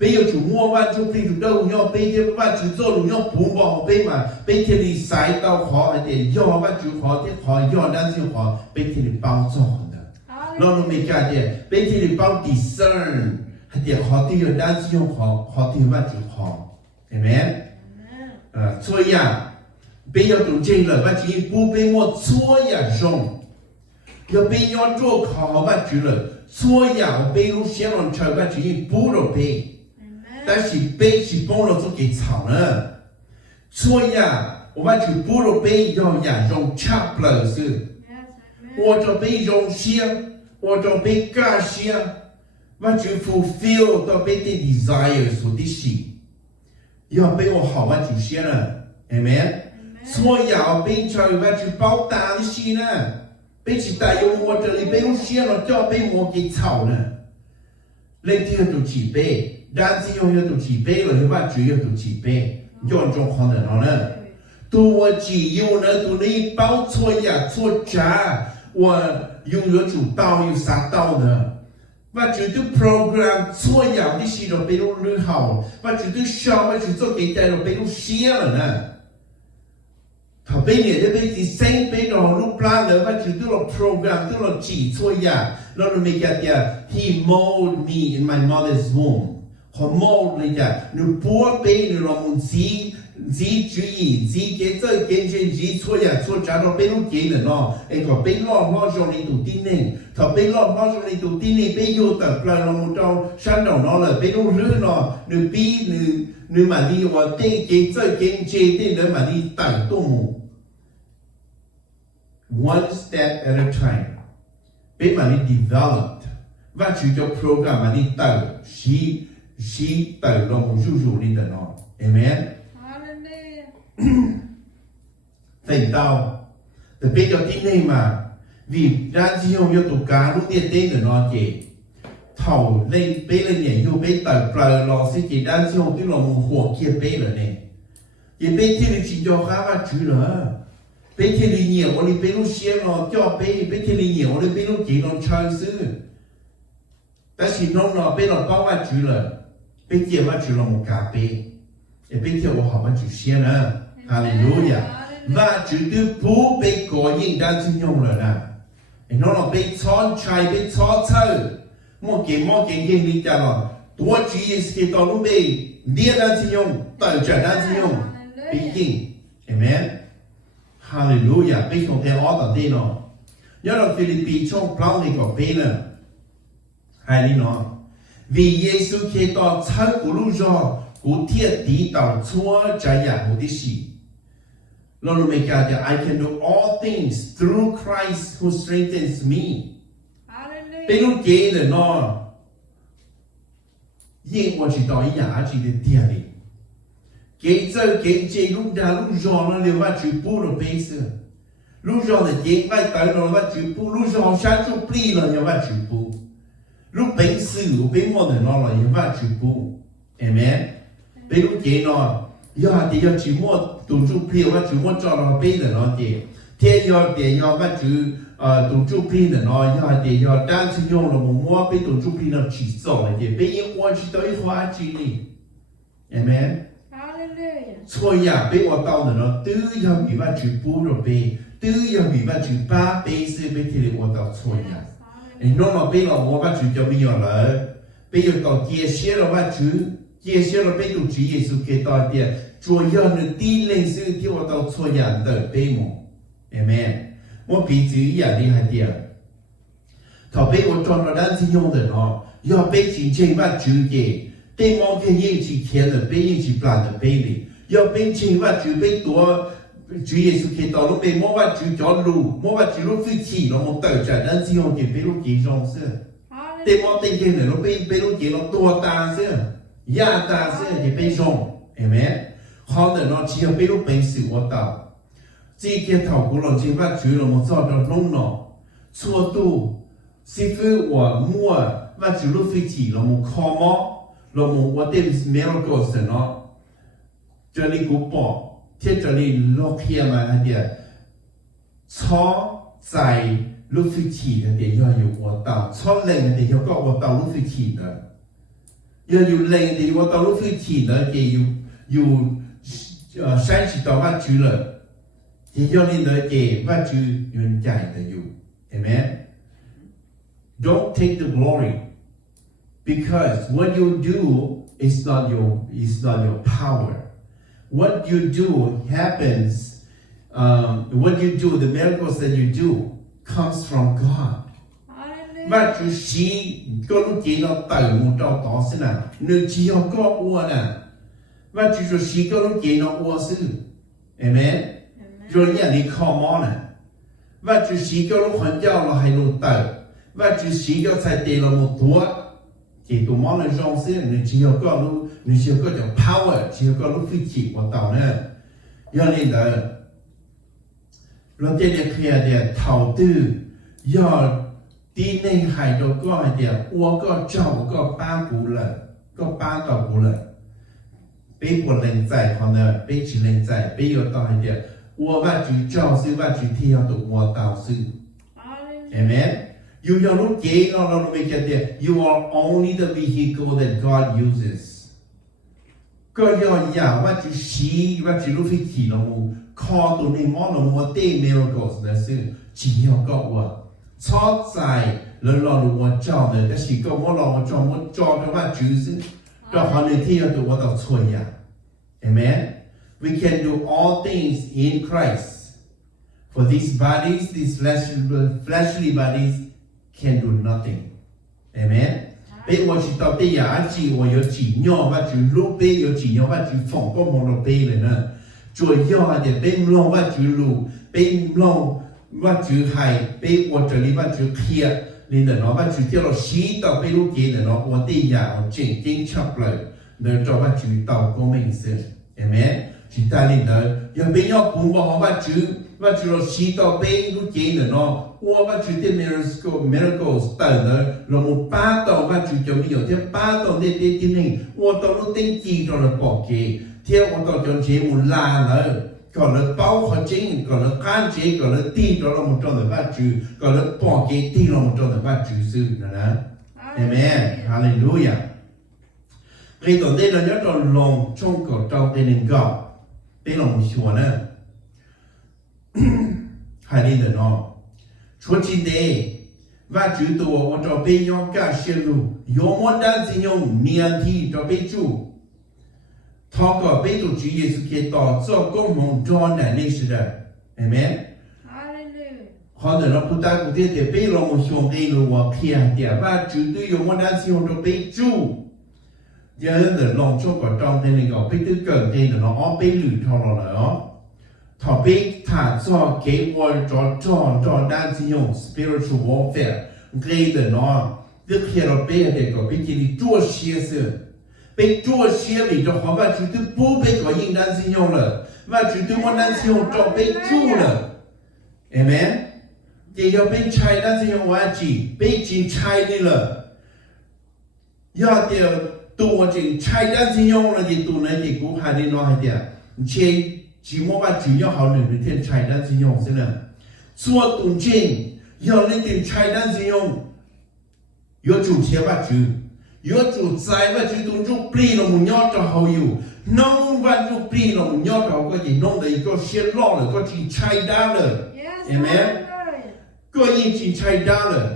？bây giờ chủ mua van chủ phi chủ đâu nhau bây giờ van chủ做lu nhau bùn bò bây mà bây giờ đi sai tao khó để do van chủ khó thì khó do đang chịu khó bây giờ đi bao trọn đó nó mới cái gì bây giờ đi bao discern thì khó thì đang chịu khó thì van chủ khó amen所以啊bây giờ tụi trên là van chủ bu bây mua所以啊用要bây giờ做khó van chủ là 所以啊bây lúc先让车van主不了bây但是被是帮了做给草呢，所以啊，我们就不如被要用差不了是，我就被用些，我就被感谢，我就 fulfill 到被的 desire 所的心，要被我好我就些了，amen。所以啊，被叫我就包大的心呢，被是带用我这里被我些了，叫被我给草呢，那天就起背。但是用要读几倍了，是吧？只要读几倍，用中可能呢。读我只有呢，读你包错呀错渣，我有主道有啥道呢？我只读 program 错呀的时候被录好，我只读小，我只做给带了被录写了呢。他被你的被第三被了录 plan 了，我只读了 program 读了几错呀，然后没讲的 He molded me in my mother's womb。họ mô lên cả nếu bố bê nếu là một gì chú ý gì cái chơi cái chuyện gì chua ya chua trả nó bê lúc gì là nó ấy có bê lo cho nên tụ tin này thọ bê lo cho nên tụ tin này bê vô tập là một trong sáng đầu nó là bê lúc rứa nó nếu bí nếu mà đi vào tên cái chơi cái chuyện tên nếu mà đi tải tổ mù one step at a time bê mà đi developed và chủ cho program mà đi tờ xí tờ lo một rủ đi tờ nó amen thành tao từ bây giờ tin này mà vì ra chi không cho tụ cá lúc tiên tên tờ nó chị thầu lên bế lên nhảy vô bế tờ bờ lò sẽ chỉ ra chi không tức là mộtหัว kia bế rồi này vậy bế thiên lý chỉ cho khá và chữ rồi bế thiên lý nhiều ở đây bế lúc xe nó cho bế thiên lý nhiều ở đây bế lúc chỉ nó chơi xứแต่สิน้องเราเป็นเราป้าว่าจุเลยเป็นเกี่ยวว่าจุเราหมกกาเป้เป็นเที่ยวว่าหอมว่าจุเชียนะฮาเลลูยาว่าจุดูปูเป็นก่อยิ่งด้านซึ่งยงเลยนะน้องเราเป็นช้อนชัยเป็นช้อนเชื่อมอเก่งยิ่งดีจังเลยตัวจีเอสที่ตอนนู้นเป็นเดียด้านซึ่งยงต่อจากด้านซึ่งยงเป็นยิ่งเห็นไหมฮาเลลูยาเป็นของเทออต่อที่เนาะย้อนเราฟิลิปปินส์ช่องพลาวในก่อเป็นเลยhay đi nó vì Giêsu Kitô thân của lúc do của thiên tí tạo chúa trái nhà của tí sĩ lo lo mấy cái I can do all things through Christ who strengthens me bên lúc kế là nó nhưng mà chỉ nói nhà chỉ để tiền đi kế giờ kế chế lúc do nó đều bắt chữ bù rồi bây giờ lúc do là kế vai tới nó bắt chữ bù lúc do sáng chụp pli là nhà bắt chữ bù lúc bệnh sự bệnh mòn thì nó là những vật chủ bù, amen. Bên lúc chế nó, giờ thì giờ chỉ mua tụ chủ phi vật chủ mua cho nó bên là nó chế, thế giờ thì giờ vật chủ tụ chủ phi là nó giờ thì giờ đang sử dụng là một mua bên tụ chủ phi nó chỉ rõ là chế, bên những quan chỉ tới hóa chỉ đi, amen. Cho nhà bên ở đâu là nó từ giờ bị vật chủ bù rồi bên, từ giờ bị vật chủ ba bên sẽ bên thì ở đâu cho nhà. Nó mà bây giờ我把主叫bây giờ là bây giờ tao chia sẻ là把主chia sẻ là bây giờ chủ Giêsu Kitô thì chủ yếu là tin lên sự thì我到错人的背么 amen 我比主也厉害点他被我装了单子用的呢要被金钱把主给对某天引起天的被引起plan的背里要被钱把主被多主耶稣基督lúc bên mỗi bạn chủ cho lù mỗi bạn chủ lúc phi chỉ nó một tờ trả đơn gì không thì bên lúc chỉ trong xưa tên mỗi tên kia này nó bên lúc chỉ nó tua ta xưa ya ta xưa thì bên trong amen họ để nó chỉ bên lúc bên sự của tao chỉ kia thầu của nó chỉ bạn chủ nó một giờ nó nông nó chua tu sư phụ của mua bạn chủ lúc phi chỉ nó một kho mó nó một what is miracles nó cho nên cũng bỏ thiết cho nên lúc kia mà thì cho tại lúc phi chỉ thì doอยู่หัวเตาcho lên thì do có หัวเตา lúc phi chỉ nữa do อยู่ lên thì หัวเตา lúc phi chỉ nữa thì อยู่sáng chỉ tao bắt chữ rồi thì do nên nữa thì bắt chữ nguyên chạy là อยู่ amen don't take the glory because what you do is not your power what you do happens what you do the miracles that you do comes from God và chú sĩ có lúc chỉ nó tự một trò tỏ thế nào nếu chỉ có ua nè và chú sĩ có lúc chỉ nó ua sư amen rồi nhà đi kho mò nè và chú sĩ có lúc hoàn giao là hay luôn tự và chú sĩ có sai tiền là một tuổi chỉ tụ món là rong xí nếu chỉ có lúc nếu chỉ có được power chỉ có lúc phi chỉ của tàu nè do nên làเราจะเคลียร์เดียเท่าตื้อยอดตีในหายตัวก็เดียอ้วก็เจ้าก็ป้ากูเลยก็ป้าต่อกูเลยเป็นปวดแรงใจเขาเนี่ยเป็นจีแรงใจเป็นยอดต่อเดียอ้วว่าจีเจ้าซื้อว่าจีเที่ยวตัวอ้วเต่าซื้อเห็นไหมอยู่ยังรู้เก่งเราไม่เก่งเดีย you are only the vehicle that God uses ก็ยอดอย่างว่าจีชี้ว่าจีรู้ฟิกิเราคอตัวในมอลมัวเต้ miracles นะซึ่งจีเหี่ยวก็ว่าชอบใจแล้วเราดูว่าเจ้าเนี่ยแต่สิก็ว่าเราจอมว่าจอมว่าจื้อซึ่งเราหาในที่เราตัวว่าเราช่วยอย่าง amen we can do all things in Christ for these bodies these fleshly bodies can do nothing amen เป็นว่าจิตตัวเตี้ยจีว่า有จีเนาะว่าจีรูปเป็น有จีเนาะว่าจีฝงก็มองเราเป็นเลยนะ主要的เป็นลงว่าจูรูเป็นลงว่าจูไฮเป็นว่าจะรีว่าจูเพีย nên là nó bắt chữ theo nó xí tàu bây lúc kia là nó có tỷ giá nó chỉnh kinh chấp lại để cho bắt chữ tàu của mình sự amen chỉ ta nên là giờ bây giờ cũng bảo họ bắt chữ nó xí tàu bây lúc kia là nó qua bắt chữ theo miracles tờ là một ba tàu bắt chữ cho mình theo ba tàu để tiến hành qua tàu nó tên chi cho nó bỏ kia theo qua tàu cho chế một là nữa còn là bao họ chính còn là can chế còn là tin đó là một trong những ba chữ còn là bỏ cái tin là một trong những ba chữ sự nè amen hallelujah cái đầu tiên là nhớ trong lòng trong cổ trong tên nên gọi tên là một chùa nè hay đi được nó chúa chỉ để và chữ tổ cho bên nhau cả xe lu yếu muốn đan xin nhau niệm thi cho bên chủ thọ có bên chủ Chúa Giêsu Kitô cho công hồng cho đại lịch sử đó amen hallelujah họ nói phụ ta cũng thế thì bên lòng một xuống đây là một phía địa và chữ tôi yếu muốn đan xin nhau cho bên chủ giờ là lòng cho quả trong thế này gọi bên tư cần thế là nó ở bên lử cho nó nữa thọ bên thả cho cái word cho đan xin nhau spiritual warfare cái là nó việc khi nó bên thì có bên chỉ chúa xia sự bên chúa xia vì cho họ và chúng tôi bố bên có những đan xin nhau là và chúng tôi muốn đan xin nhau cho bên chúa là amen thì giờ bên trai đan xin nhauว่าchỉ bên chính trai đi là giờ thìตัวจริงใช้ด้านที่ยงเราจะตัวนั้นที่กูหาได้น้อยเดียวเช่นจีโมว่าจี要好หนึ่งเป็นใช้ด้านที่ยงใช่ไหมส่วนตัวจริง要那点ใช้ด้านที่ยง要主切ว่าจู要主ใจว่าจูตัวจูปลีเราหมุนยอดจะเขาอยู่น้องว่าจูปลีเราหมุนยอดเขาก็จะน้องเลยก็เชื่อล่อเลยก็จีใช้ด้านเลยเห็นไหมก็ยิ่งจีใช้ด้านเลย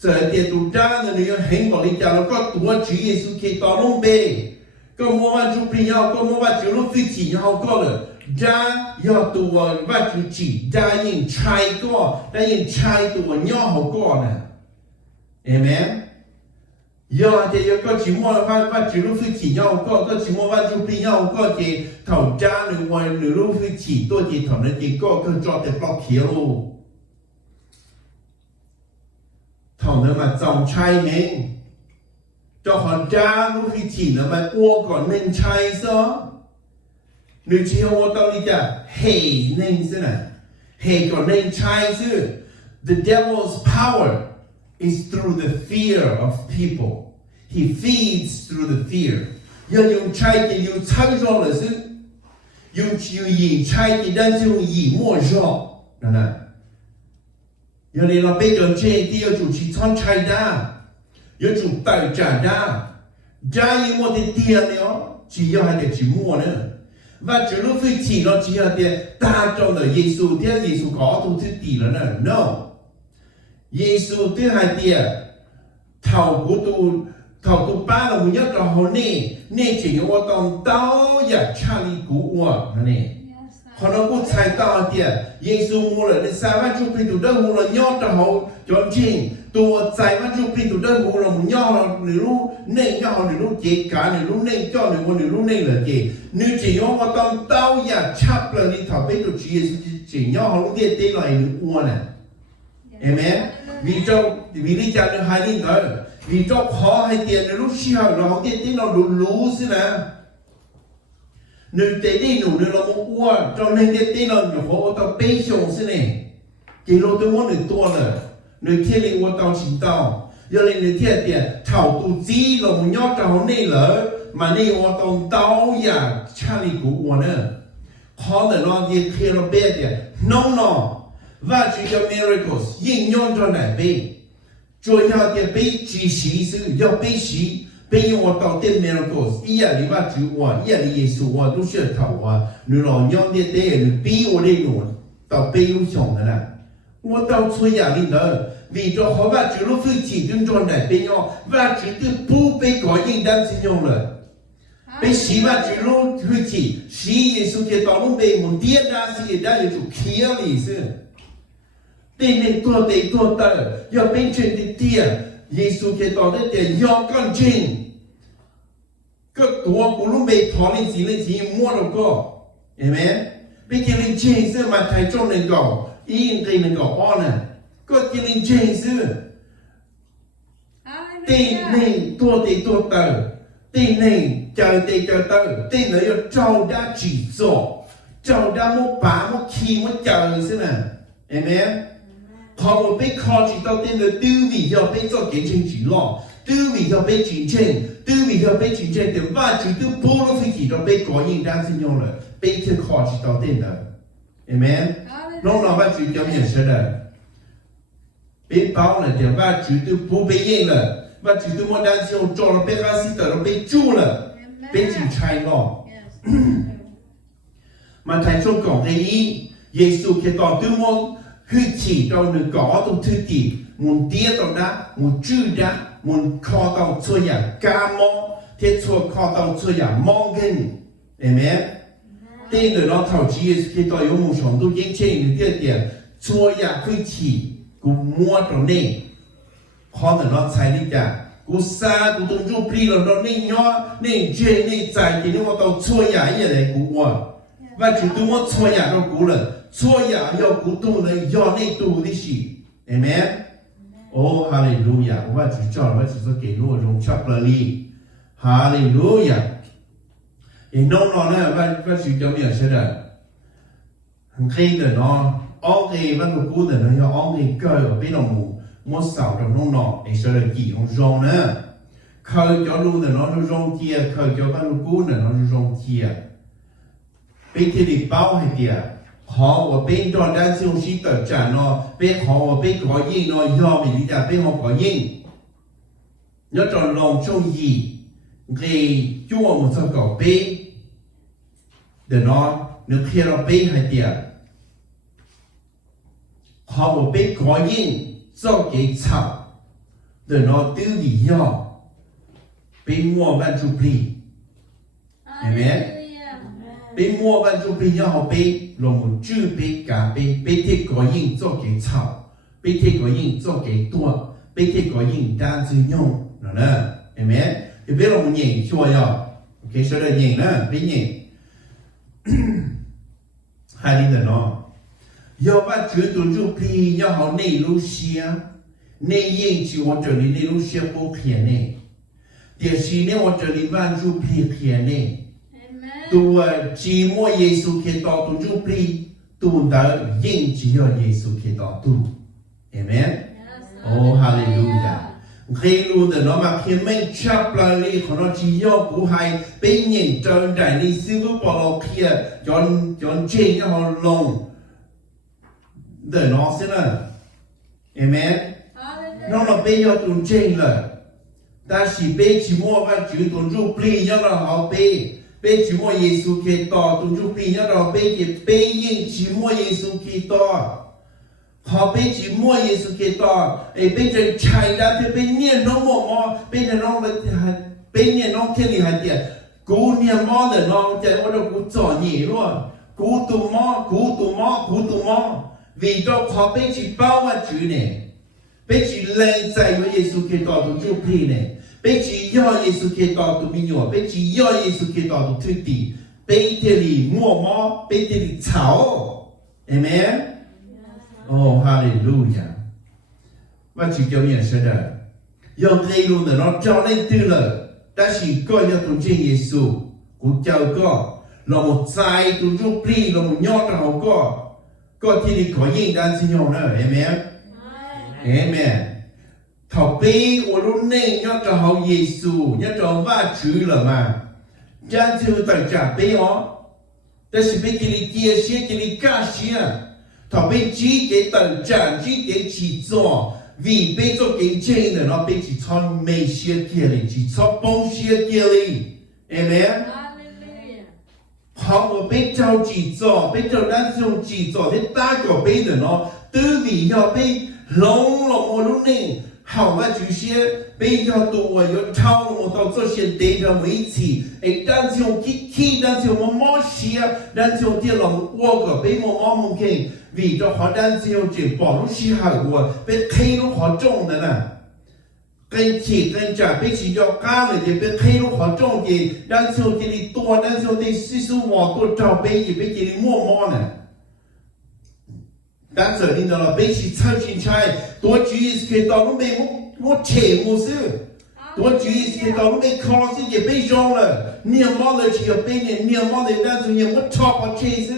这点都站的那个很高的家了，个多主耶稣可以到弄呗，个莫话就不要，个莫话就弄飞机然后个了，站要多话就起，站人拆个，但人拆多鸟好个呢，amen。要的要个寂寞的话就弄飞机要个寂寞话就不要个的头站的话你弄飞机多的头那的个做的block起喽。thằng nó mà dòng trai mình cho họ cha lúc khi chỉ nó mà ua còn mình trai sao nếu chỉ họ tao đi chả hề nên thế này hề còn nên trai chứ the devil's power is through the fear of people he feeds through the fear giờ dùng trai thì dùng trai rõ là chứ dùng gì trai thì đang dùng gì mua rõ nè nè giờ này là bây giờ trên thì giờ chủ chỉ chọn trai đa giờ chủ tài trả đa đa như một cái tiền nữa chỉ giờ hay để chỉ mua nữa và chủ lúc phải chỉ nó chỉ là để ta trong đời Giêsu thì Giêsu có tu thứ tỷ nữa nè no Giêsu thứ hai tiền thầu của ba là một nhất là hồi nè chỉ có tông tao ya Charlie của nè họ nó cũng sai tao tiền Giêsu mua lại để sao mà chụp hình tụi đó mua là nhót cho họ chọn chinh tụi sai mà chụp hình tụi đó mua là một nhót nửa lúc nên nhót nửa lúc chỉ cả nửa lúc nên cho nửa lúc nên là gì nếu chỉ nhót mà tao ya chắp là đi thảo biết tụi chị chỉ nhót họ lúc kia tên là nửa uốn nè amen vì lý do nó hai linh thôi vì cho họ hay tiền nửa lúc xưa là họ kia tên là đủ lú xí nè nơi tế đi nụ nơi là một ua cho nên cái tên là họ tao bê xong thế này chỉ lô tôi muốn nơi tua là nơi thiên linh của tao chính tao giờ lên nơi thiên tiền thảo tu chí là một nhót cho họ nên lỡ mà nên họ tao ya Charlie của ua nữa họ là nó đi khi nó bê tiền no và chỉ cho miraclesยิ่งnhon cho này bê cho nhau tiền bê chỉ xí sự do bê xí bây giờ tôi tin miracles, ý là lý ba chữ hòa, ý là lý Giêsu hòa,都是头hòa，你老娘的爹，你逼我的路，到背路上的啦，我到出家里头，为咗好把chữ lúc phải chỉ đứng trong này bên nhau, và chữ từ不被改变单身用了，被洗把chữ lúc phải chỉ，洗耶稣嘅道路被我爹打死嘅，但係就起了意思，對你多對多得，要變成的爹。耶穌嘅道理係要乾淨，個多古魯未討論自己摸到個，係咪？畢竟你前世嘛太重能夠，應該能夠安呢， có chỉ linh chơi xưa tên này tua tờ tên này chờ tờ tên này trâu đã chỉ rõ trâu đã mua bá mua khi mua chờ xưa nè amen họ một bên khó chỉ tao tên là tư vị cho bên cho kiến trình chỉ lo tư vị cho bên chính trình tư vị cho bên chính trình thì và chỉ tư bố nó phải chỉ cho bên có những đang sinh nhung rồi bên thứ khó chỉ tao tên là amen nó là và chỉ cho nhận sẽ là bên bao là thì và chỉ tư bố bên yên là và chỉ tư muốn đang sinh cho nó bên ra sĩ tờ nó bên chu là bên chính trai lo mà thầy trong cổng cái ý Giêsu khi tỏ tư môn hư chỉ trong nửa có trong thư tỷ muốn tía trong đó muốn chữ đó muốn kho tàu chua nhà ca mong thế chua kho tàu chua nhà mong gần amen tên người nó thảo chí khi tỏ yếu một sống tu kiến trên những tiết điểm chua nhà hư chỉ cũng mua trong này khó là nó sai đi cả cũng xa cũng tung du phi là nó nên nhỏ nên chơi nên dài thì nó tàu chua nhà như này cũng mua và chỉ tu mua chua nhà nó cũng là chua nhà要古动的要内度的是 amen 哦哈利路亚我只叫我只是给诺荣恰了里哈利路亚也弄了呢我只叫咩说的很黑的呢安给我们古的呢要安给个被那么少的弄了你说的几种种呢靠叫路的呢就种tie靠叫我们古的呢就种tie被这里包还点họ ở bên trong đang siêu sĩ tờ trả nó bên họ ở bên có gì nó do mình đi ra bên họ có gì nó tròn lòng trong gì thì chúa một số cầu bên để nó nước kia nó bên hay tiệt họ ở bên có gì do cái草để nó tiêu vị do bên mua ban chụp đi amen bên mua ban chụp đi nhau họ bên lòng chữ bên cả bên thiết có hình cho cái草bên thiết có hình cho cái tua bên thiết có hình đan chữ nhung nó nè amen thì biết lòng nhìn chua rồi ok sau đây nhìn nè bên nhìn hai đi là nó do ba chữ tụi chụp đi nhau họ này lu xia này hình chữ họ trở nên này lu xia bố khiển này điều gì nếu họ trở nên ban chụp đi khiển này tu chỉ mua Giêsu Kitô tu chụp đi tu đã yên chỉ ở Giêsu Kitô tu amen oh hallelujah khi luôn từ nó mà khi mình chấp lại đi họ nó chỉ do của hai bên nhìn trên đại lý sư傅bảo lo kia chọn trên cho họ lòng để nó sẽ là amen nó là bên do tu trên là ta chỉ bên chỉ mua và chữ tu chụp đi cho nó họ bên bên chỉ mua Giêsu Kitô tu chụp đi cho nó bên nhìn chỉ mua Giêsu Kitô họ bên chỉ mua Giêsu Kitô ấy bên trên trái đã thì bên nhìn nó mò bên này nó bên nhìn nó thiên lý hạt tiền cú niệm mò để nó chạy ở đâu cú chọn nhỉ luôn cú tu mò vì đó họ bên chỉ bao mà chữ này bên chỉ lên tại với Giêsu Kitô tu chụp đi này bên chỉ do Giêsu Kitô tu minh nhọ bên chỉ do Giêsu Kitô tu thứ tỷ bên thiên lý mua mò bên thiên lý chảo amen oh hallelujah và chỉ cho nhận sẽ đời do đây luôn là nó cho nên từ lời ta chỉ coi cho tụi trên Giêsu cũng chào có là một sai tụi giúp đi là một nhót là họ có thì đi có gì đang xin nhau nữa amen amen thảo bi của lúc này nhót là họ Giêsu nhót là va chữ là mà chân chữ tại trả bi ó ta chỉ biết cái kia xía cái cá xía thảo bên chỉ cái tận trạng chỉ cái chỉ做vì bên cho cái trên này nó bên chỉ cho mấy xe kia này chỉ cho bốn xe kia này amen họ ở bên trong chỉ cho bên trong đang dùng chỉ cho thì ta có bên này nó tư vị cho bên long một lúc này hảo và chủ xe bên cho tụ ở有超một到做些对着每起诶但是用气但是用毛些但是用电脑我个被我毛蒙看vì cho họ đang siêu chỉ bỏ lúc xí hở của bên khi lúc họ trông nữa nè cái chỉ cái trả bên chỉ cho cao này thì bên khi lúc họ trông thì đang siêu chỉ đi tua đang siêu đi xí xú mò tua trâu bên chỉ bên chỉ đi mua mò nè 但这里呢，被其曾经在多主意是到路没我切我是，多主意是到路没考试也被上了，你毛的去要被你毛的但是我超不切是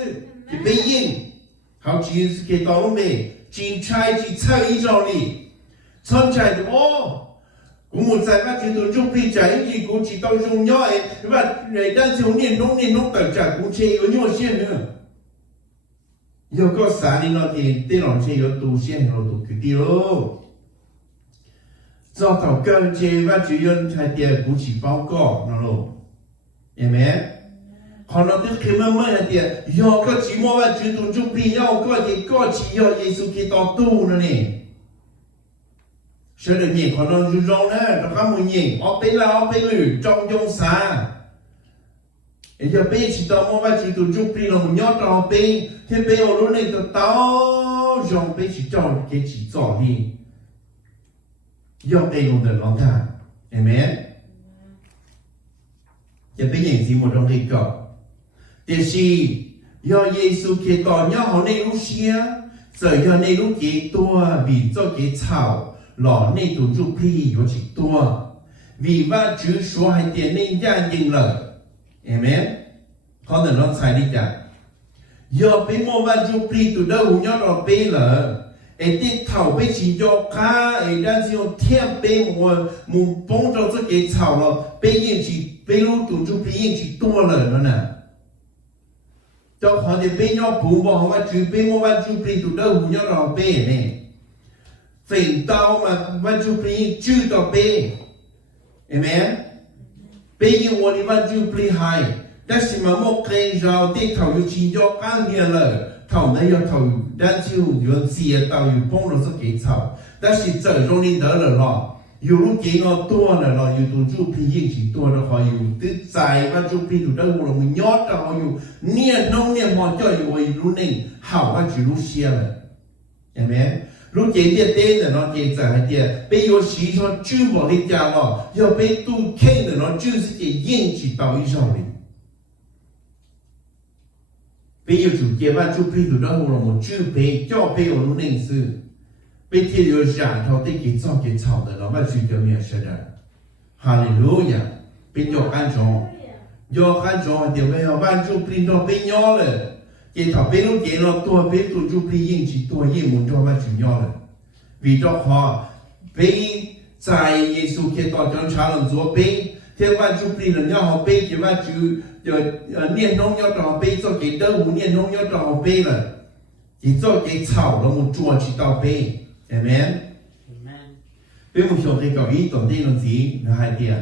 就被赢，好主意是到路没进差去测一张里，参加的哦。我在那就都就被在一起过去到中央哎，对吧？但是年农等着过去有nhiều线呢。有个啥哩那天对老些有多线有多去的喽。早头跟这我就用才点过去报告那喽，明白？可能都他们问的，有个寂寞我就都就被要个的过去要耶稣给到多了呢。Sẽ được nhìn còn nó dù rong nè, nó không muốn nhìn, ở bên lử trong dông xa. Giờ bên chỉ tao mua ba chỉ tụi chụp đi là một nhót trong bên, thế bên ở lúc này tao dòng bên chỉ trong cái chỉ trò đi. Giờ bên cũng được lòng thà, amen. Giờ bên nhìn gì một trong cái cọ. Tiếp sĩ, giờ Giêsu kia tỏ nhau họ này lúc xia, giờ giờ này lúc kia tua vì cho cái chảo. Lọ này tụi chú phi có chỉ tua vì và chữ số hai tiền nên gia đình lợi amen có thể nó sai đi chả giờ bên mua và chú phi tụi đâu nhớ rồi bên lợ ấy tiết thảo bên chỉ cho cá ấy đang dùng thêm bên một bông cho cái thảo là bên yên chỉ bên lúc tụi chú phi yên chỉ tua lợi nữa nè cho họ thì bên nhau bù bỏ và chú bên mua và chú phi tụi đâu nhớ rồi bên này phình tao mà văn chú phi chư tao bê amen bê như我的văn chú phi hai但是嘛莫跟绕的头有钱要干年了头呢要头但就有接到有帮了是给草但是这种你得了咯有路给我多了咯有多chú phiยิ่งสิ多的话有的在văn chú phi有的我们nhót到有年农年嘛叫有路呢好啊就路些了 amen lúc chế tiệt tên là nó chế trả hay tiệt bây giờ xí cho chưa bỏ đi trả lo giờ bây tu khen là nó chưa sẽ yên chỉ tao ý sao đi bây giờ chủ chế ban chú phi tụi đó là một chữ bây cho bây giờ nó nên sư bây giờ giờ trả thao tới cái cho cái chảo的nó mà chữ cho mình sẽ ra hallelujah bây giờ ăn chọn thì bây giờ ban chú phi nó bây nhỏ rồi cái thảo bên lúc cái nó tua bên tụi chú phi yên chỉ tua yên muốn cho ba chủ nhau rồi vì cho họ bên tại Giêsu khi tỏ cho cha làm chúa bên theo ba chú phi là nhau họ bên cái ba chú niên nông nhau cho họ bên cho cái đơn muốn niên nông nhau cho họ bên là chỉ cho cái thảo là một chùa chỉ tao bên amen bên một số cái ý tổng đây là gì là hai điểm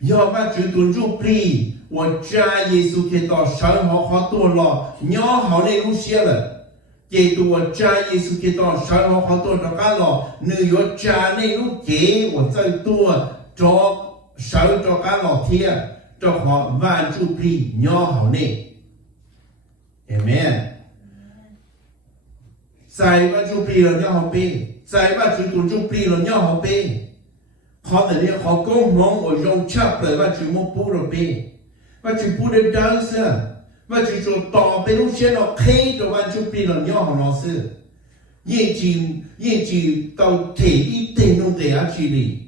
do ba chú tuân chú phi 我家耶稣给到生活好多了，鸟好那路线了，给到我家耶稣给到生活好多了干了，你要家那路给我再多找手找干老天，找好万主比鸟好那 ，amen。在万主比了鸟好比，在万主比了鸟好比，好的呢好公忙我用插了万主莫不了比。và chỉ phụ được đáng xưa và chỉ cho tỏ bên lúc trên nó khi cho bạn chụp đi là nhỏ nó xưa yên chỉ tàu thể đi tiền nông thể ác chỉ đi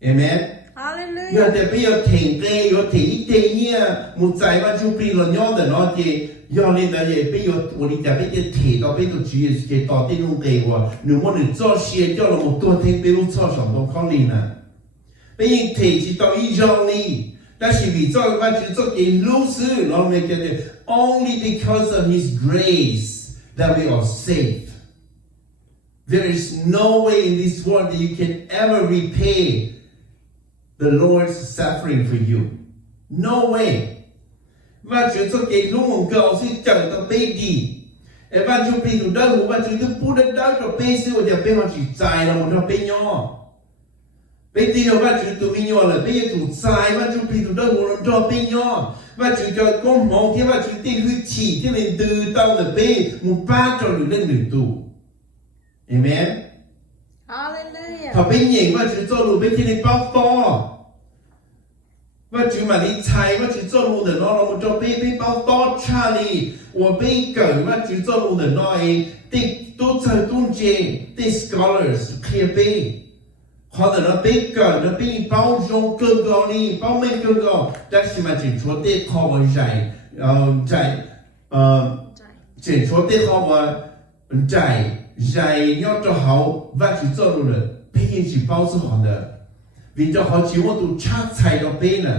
amen hallelujah giờ thì bây giờ thành cái giờ thể đi tiền nhá một giải bạn chụp đi là nhỏ để nó thì giờ nên là gì bây giờ tôi đi trả bây giờ thể tàu bây giờ chỉ cái tàu tiền nông thể của nếu mà được cho xe cho là một tuần thêm bên lúc cho sản phẩm không đi nè bây giờ thể chỉ tàu ý dòng đi但是vì cho bạn chỉ cho cái lưu sư nó mới cái này only because of His grace that we are saved. There is no way in this world that you can ever repay the Lord's suffering for you. No way. Bạn chỉ cho cái lúc một cầu sư chẳng có bê đi. Bạn chỉ bị tụi đâu bạn chỉ cứ bút đất đó cho bê sư và bê họ chỉ dài là một nó bê nhỏ. Bây giờ bạn chủ tụi mình nhỏ là bây giờ chủ sai bạn chủ phi tụi đâu muốn cho bên nhỏ bạn chủ cho con mong thế bạn chủ tiền cứ chỉ thế nên từ tao là bê một ba cho được lên nửa tụ amen hallelujah thằng bên nhảy bạn chủ cho được bên thế nên bao to ว่าจุมาลิชัยว่าจุ做路的น้องเรามันจะไป包多差哩我ไปเกิดว่าจุ做路的น้อยติดตัวเธอตุ้งเจติด scholars เคลียร์ไปเขาแต่เราไปเกิดเราไป包容更高哩包没更高但是嘛只说对เขาว่าใจใจ只说对เขาว่าใจใจ要做好ว่าจุ做路的配音是包是好的vì cho họ chịu một tụ chắc chạy đó bên nè,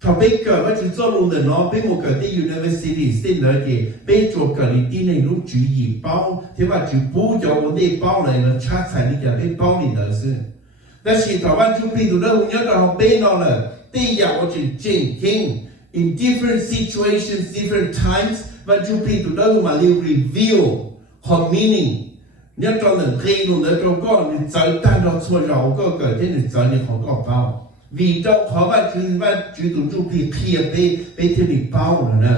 thằng bên cờ với chúng tôi luôn là nó bên một cờ đi university xin nữa thì bên chỗ cờ đi tin này lúc chú ý bao, thế mà chú bố cho vấn đề bao này là chắc chạy đi cả bên bao này nữa chứ,但是台湾就譬如说我们到bên đó là, đây là một chuyện chính kinh, in different situations, different times, và chú譬如đó mà lưu review, her meaning. Nếu cho nên khi luôn nữa cho con thì tới ta đó xua rau có cỡ thế thì tới thì họ có bao vì trong khó và chú tụi chú thì kia bê thế thì bao rồi nè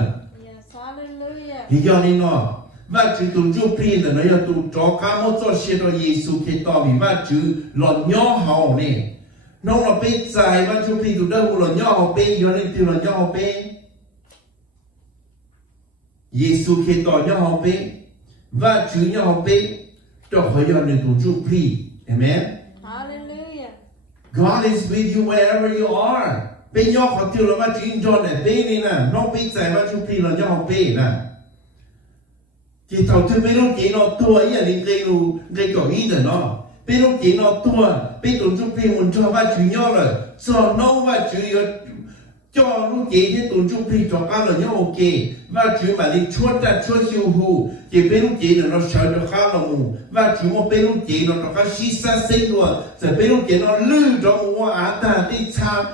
thì do nên nó và chú tụi chú thì là nó tụi cho cá mốt cho xe đó Giêsu khi to vì và chú lọt nhỏ hậu này nó là bê dài và chú thì tụi đâu lọt nhỏ hậu bê do nên tụi lọt nhỏ hậu bê Giêsu khi to nhỏ hậu bê và chú nhỏ hậu bê cho họ do nên tụi chú phi, amen. Hallelujah. God is with you wherever you are. Bên nhau họ tiêu là mà chuyện cho này bên này nè, nó bên trái mà chú phi là nhau họ bên nè. Thì thầu thứ bên lúc chỉ nó tua ấy là những cái cổ ý rồi nó. Bên lúc chỉ nó tua, bên tụi chú phi muốn cho mà chuyện nhau rồi, cho nó mà chuyện cho lúc chỉ thì tụi chú phi cho cả là nhau ok. Và chú mà đi chúa siêu hù thì bên lúc chỉ là nó sợ cho khá là mù và chú một bên lúc chỉ nó cho khá xí xa sinh luôn rồi bên lúc chỉ nó lư cho mua á ta đi xa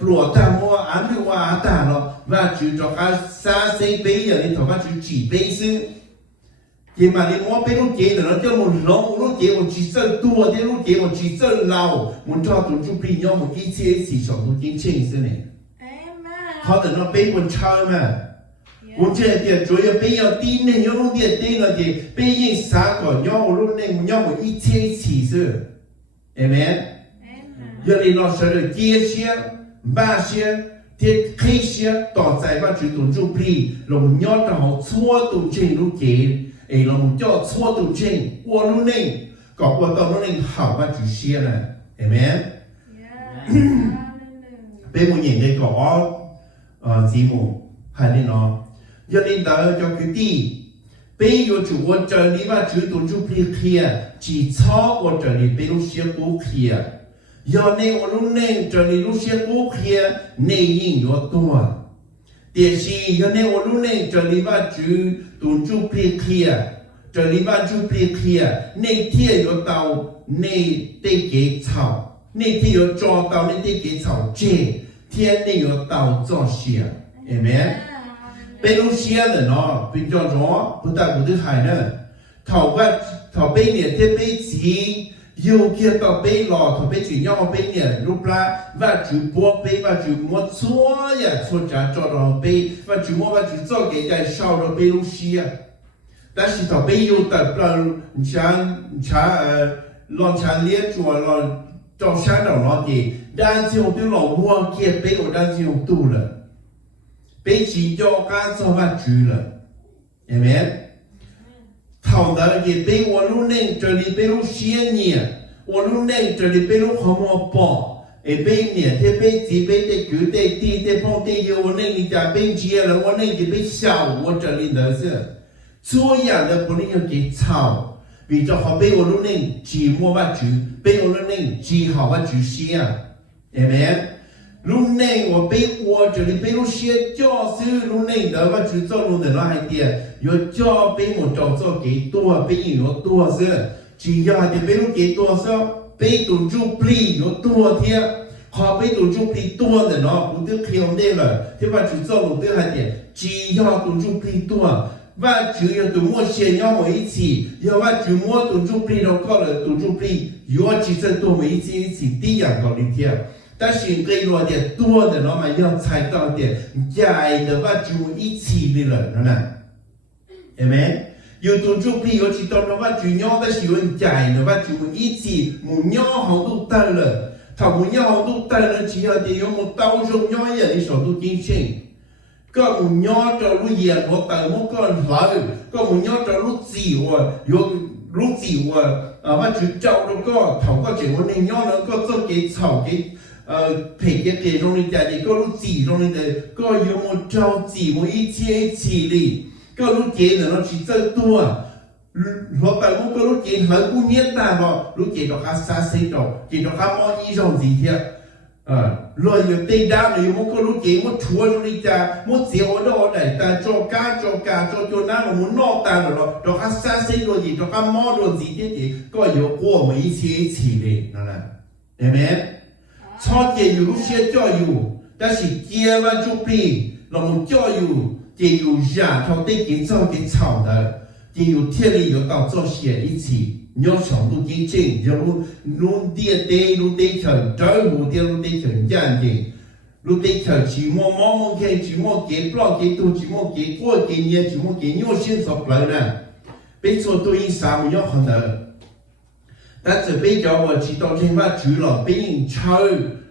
plùa ta mua án lưu á ta nó và chú cho khá xa sinh bây giờ thì thằng chú chỉ bây sư thì mà đi mua bên lúc chỉ là nó cho một lông lúc chỉ một chỉ sợ tua thì lúc chỉ một chỉ sợ lâu muốn cho tụi chú phi nhau một ít chế chỉ sống một chính chính thế này họ tự nó bên một chơi mà muốn chơi tiền chủ yếu bây giờ tin này nhau lúc tiền tin là gì bây giờ sáng của nhau lúc này nhau một ít chế chỉ sự amen giờ này nó sẽ được chia sẻ ba sẻ thì khi sẻ tỏ giải và chủ tụi chú phi lòng nhau cho họ xua tụi trình lúc chế ấy lòng cho xua tụi trình qua lúc này có qua tao lúc này hảo và chủ sẻ này amen bây giờ nhìn thấy có gì mù hay nên nó cho nên đó cho cái đi bây giờ chủ quân trở đi và chủ tụi chú phi kia chỉ cho quân trở đi bây lúc xe cũ kia giờ này quân lúc này trở đi lúc xe cũ kia này nhìn nó tua để gì giờ này quân lúc này trở đi và chủ tụi chú phi kia trở đi và chú phi kia này thiên nó tàu này tây kế草này thiên nó cho tàu này tây kế草chế thiên này nó tàu cho xe amen bên lúc xưa là nó bên trong đó bữa ta bữa thứ hai nữa thảo bên này thế bên gì yêu kia tao bên lò thảo bên chỉ nhau bên này lúc ra và chủ bố bên và chủ mua xóa ya xóa trả cho nó bên và chủ mua và chủ cho cái cái sau đó bên lúc xưa但是thảo bên yêu tập là lòng chán liệt chùa lòng trong sáng đầu nó thì đang chịu tôi lòng mua kia bên của đang chịu tu rồi bây chỉ cho các cho phát chủ了 amen 好的也被我路内这里被路些年我路内这里被路和我报也被年天被几被的九的地的碰的有我那里家被接了我那里被小我这里的是做样的不能要给吵vì cho họ被我路内只摸发主被我路内只好发主些 amen lúc này我被我这里被路些教师lúc này đó và chủ cho lúc này nó hay tiền yo cho被một trò cho cái tua被有tua sự chỉ là thì被路cái tua sao被tụi chú pli有tua thiệt họ被tụi chú pli tua thì nó cũng được hiểu đây là thế và chủ cho lúc thứ hai tiền chỉ là tụi chú pli tua và chủ yếu tụi mua xe nhau một ít chỉ yêu và chủ mua tụi chú pli nó có là tụi chú pli yo chỉ cần tụi một ít chỉ đi dạng có lý thiệt但是给罗的多的那么要猜到的假的话就一起的了呢 amen 有多就比有知道的话就鸟的是有假的话就一起没鸟好都得了他们要都带了几样的，有么刀中要也的时候都进行。ก็มุนยอจะรู้เยียนหัวแต่มุก็หลายก็มุนยอจะรู้จีว่ารู้จีว่าว่าจุดเจ้าแล้วก็เขาก็เจ๋งว่าในยอแล้วก็ต้องเกี่ยเฉาเกี่ยเพจเกี่ยตรงนี้แต่ก็รู้จีตรงนี้แต่ก็有么เจ้าจี么一切起嚟ก็รู้เกี่ยแล้วที่เจ้าตัวหัวแต่มุก็รู้เกี่ยหัวกูเนี่ยตาบ่รู้เกี่ยดอกอาซาเซดอกเกี่ยดอกมออีจงจีเทียrồiอยู่ตีดาวนี่มันก็รู้เก่งมันชัวร์รู้จักมันเสียโดดได้แต่โจกาโจนั่นมันนอกตาหรอกดอกข้าซาเซโดดีดอกข้ามอโดดีเด็ดก็อยู่过我们一起的นั่นแหละเห็นไหมชอบเกี่ยอยู่รู้เชี่ยจ่ออยู่แต่是เกี่ยว่าจุปีเรามันจ่ออยู่เกี่ยอยู่ยาเขาได้กินเจ้ากิน草的เกี่ยอยู่เที่ยวอยู่到做些一起要想都精进，要路地路地条，走路的路地条眼睛，路地条寂寞茫茫看，寂寞给不给多，寂寞给过给年，寂寞给鸟先做不来呢。别说对于啥么样可能，但这边叫我知道听话除了别人吵，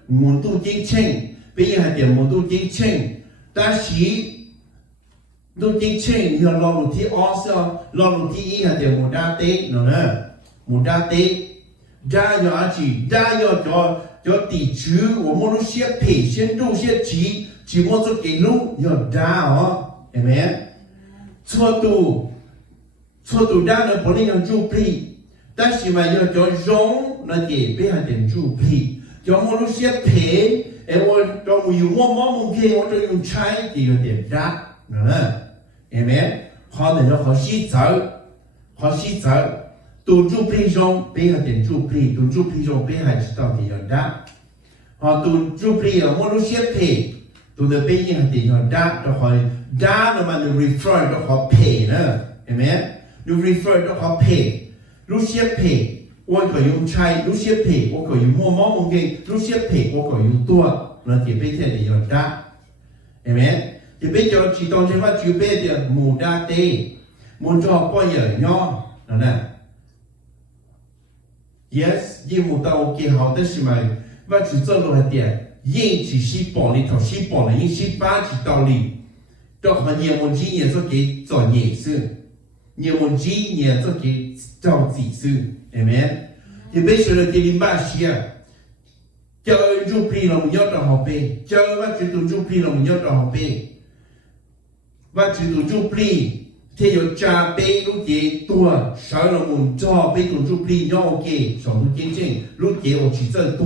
我都精进，别人还点我都精进，但是。都精进，要老路ที่อ้อเสีย老路ที่อีหาเดียวมุดาเตะนั่นนะมุดาเตะได้要阿จีได้要地区我们路些培先路些จี我做给路要ได้哦เห็นไหม错度ได้呢不能用助力但是嘛要叫容那给别还点助力叫我路些培我叫我用我可以我就用ใช้就有点ได้นั่นนะเห็นไหมพอแต่เราเขาชี้เจ้าตัวจูพลีจงเปี้ยเด่นจูพลีตัวจูพลีจงเปี้ยให้知道的要大พอตัวจูพลี我รู้เสียเพตัวเปี้ยยังเด่น要大ตัวคอย大那么你 refer ตัวเขาเพนะเห็นไหม你 refer ตัวเขาเพรู้เสียเพ我可用ใช้รู้เสียเพ我可用摸摸摸给รู้เสียเพ我可用多那这边这里要大เห็นไหมจะเป็นจอจีตองใช่ว่าจีเป็นเดียวหมูดาเต้หมูจอป้อยเหย่อนั่นแหละ yes ยิ่งหมูตาโอเค好但是嘛ว่าจีเจ้าตัวเดียวยิ่งจี西宝里头西宝里ยิ่ง西八จี道理到和年文จีเนี่ย做给做嘢事年文จีเนี่ย做给做自事เห็นไหมจะเป็นส่วนที่ลิมบ้าเชียเจ้าจูพลีเราไม่ยอดต่อหอบไปเจ้าว่าจีตัวจูพลีเราไม่ยอดต่อหอบไปว่าจุดจุปลีที่有加倍路节多少了我们做被动จุปลี要给上路见证路节我去这多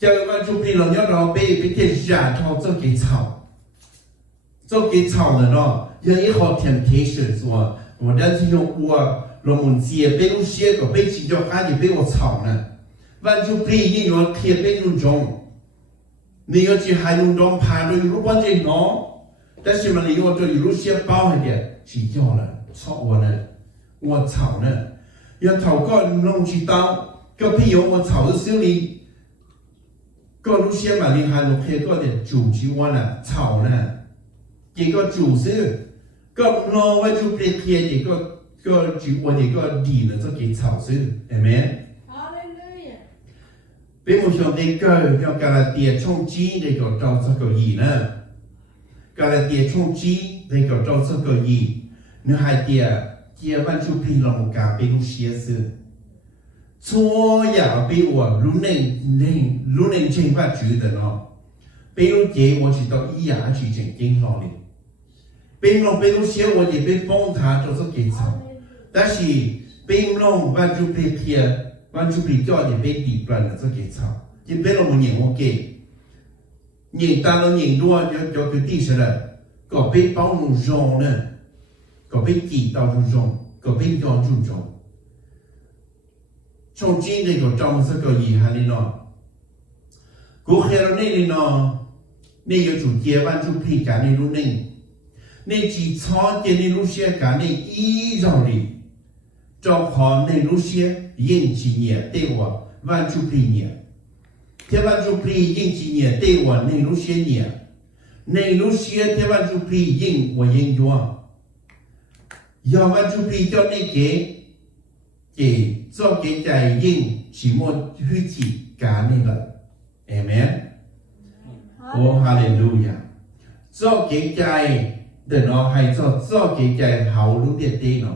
叫ว่าจุปลีเรา要เราไปที่จะทอ做给草做给草的เนาะ有一号 temptation 说我但是用我เรา们接被路些个被起叫还得被我草呢ว่าจุปลียิ่งว่าเทียบ被路中你要去还路中爬到路关键เนาะ但是嘛，你我这有些包一点，是要了，操我呢，我草呢，要头个弄起刀，个譬如我草的手里，个路些嘛，你还路配个点煮起我呢，草呢，这个煮是，个弄我就配贴这个煮我这个底呢，这给草是，对没？比如像这个要给它叠冲击这个到这个意呢。กาลเตียช่วงจีในกับเจ้าสกยีเนื้อหายเตียเกียวันชุพีลองกาไปรู้เชียซื้อชัวอย่าไปว่ารู้เน่งเชิงว่าจืดเนาะไปรู้เจ我知道一牙去正经老哩ไปลองไปรู้เชีย我也被帮他就是给草但是ไปลองวันชุพีเพียวันชุพีจ่อ也被底端了这给草也被ลองมันยังโอเคnhìn ta nó nhìn đua cho cái tí sẽ là có biết bao nhiêu rong nè có biết chỉ tao trong rong có biết cho trong rong trong chính này có trong sẽ có gì hay nó cố khéo này nó này có chủ kia ban chủ phi cả này lúc này chỉ cho cái này lúc xe cả này ý rồi đi cho họ này lúc xe yên chỉ nhẹ để vào ban chủ phi nhẹ thế ban chủ phi yên chỉ nhẹ để vào này lúc xe nhẹ này lúc xe thế ban chủ phi yên và yên cho do ban chủ phi cho này cái cho cái trái yên chỉ một hư chỉ cả nên là amen oh hallelujah cho cái trái để nó hay cho cái trái hậu lúc điện tiền nó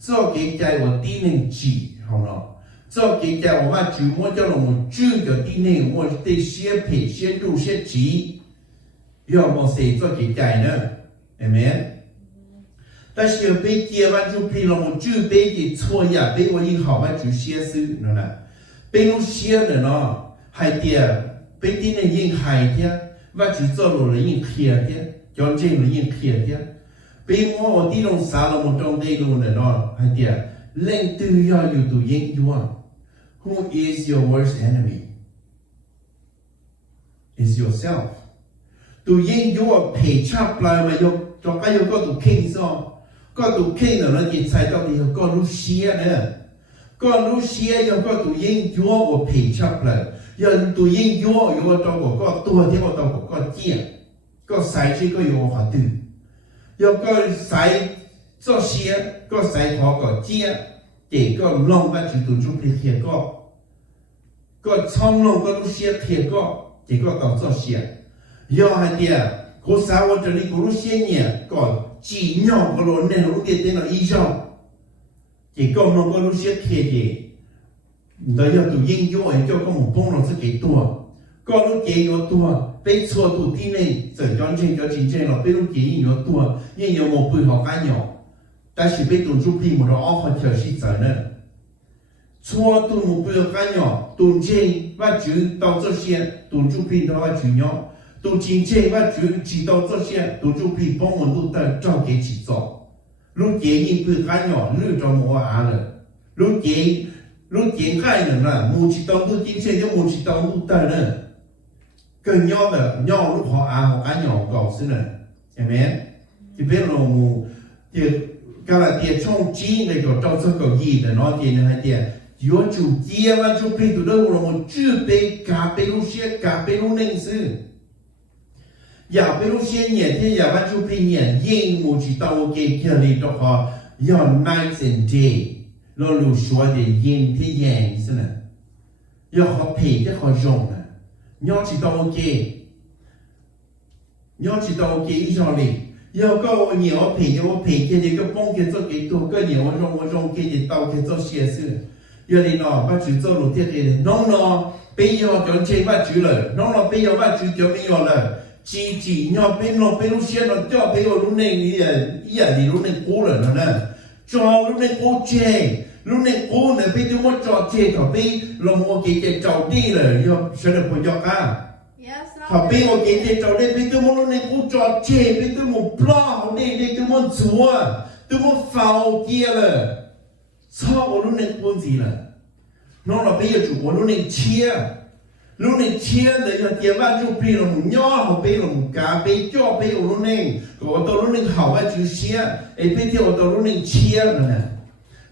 cho cái trái của tin nên chỉ hậu nó cho cái trái của mà chú muốn cho nó một chú cho tin nên một để xếp phải xếp đủ xếp chỉ要么谁做给改呢 amen 但是被接完就被了我就被给错呀被我一好完就写诗了呢被我写的呢还的被的那人还的我就做了人贴的叫这个人贴的被我的种啥了我种的路的呢还的人都要有都人有啊 Who is your worst enemy is yourself tụi yên vô phải chấp lại mà vô cho cái vô có tụi kinh sao có tụi kinh rồi nó chỉ sai tao thì có lúc xia nữa có lúc xia vô có tụi yên vô phải chấp lại giờ tụi yên vô tao có tua thì tao có chia có sai chỉ có vô họ từ giờ có sai cho xia có sai họ có chia để có lòng và chỉ tụi chúng đi kia có trong lòng có lúc xia kia chỉ có tao cho xia giờ hai tia cô sao ở đây cô lúc xưa nhỉ còn chỉ nhau có lúc này lúc kia tên là ý sao chỉ có một cái lúc xưa kia gì đó giờ tụi yên vô anh cho có một bông nó sẽ cái tua có lúc kia vô tua被错tụi tin này giờ cho chính là被lúc kia vô tua nhưng nhiều một bữa họ cá nhỏ但是被tụi chúng phi một đó họ theo sĩ giờ nữa错tụi một bữa cá nhỏ tụi chính và chữ到这些tụi chúng phi đó là chữ nhỏ都真正我就知道这些，都就比帮我都得找给去做。如建议不干了，你就莫啊了。如建干人了，莫知道都真正就莫知道都得了。更要的，要如何啊？我干要告诉呢，係咪？就比如我，就今日啲從錢嚟個找這個嘢的，那啲呢係啲。有就接完就配到了我們準備咖啡路些咖啡路認識。要比如些年天要完就配年因我知道我给这里的话要 night and day 老路说的阴天颜色呢要好配的好用呢你要知道我给一上里要告我你要配给这个帮给做给多个年我用给你到给做些事要你呢把去做路天的弄了被要就这把去了弄了被要把去就没有了chỉ nhau bên lúc xe nó cho bên lúc này ý thì lúc này cố rồi nó nè cho lúc này cố chê lúc này cố này bên chúng nó cho chê thọ bên lòng một cái trâu đi rồi do sẽ được của do cả thọ bên một cái trâu đi bên chúng nó lúc này cố cho chê bên chúng một plo đi chúng nó chúa chúng nó phao kia rồi sau lúc này cố gì là nó là bây giờ chủ của lúc này chia lúc này chia để cho chia ba chục pi là một nhỏ một pi là một cá pi cho pi ở lúc này có tàu lúc này hảo hay chữ chia ấy pi theo tàu lúc này chia rồi nè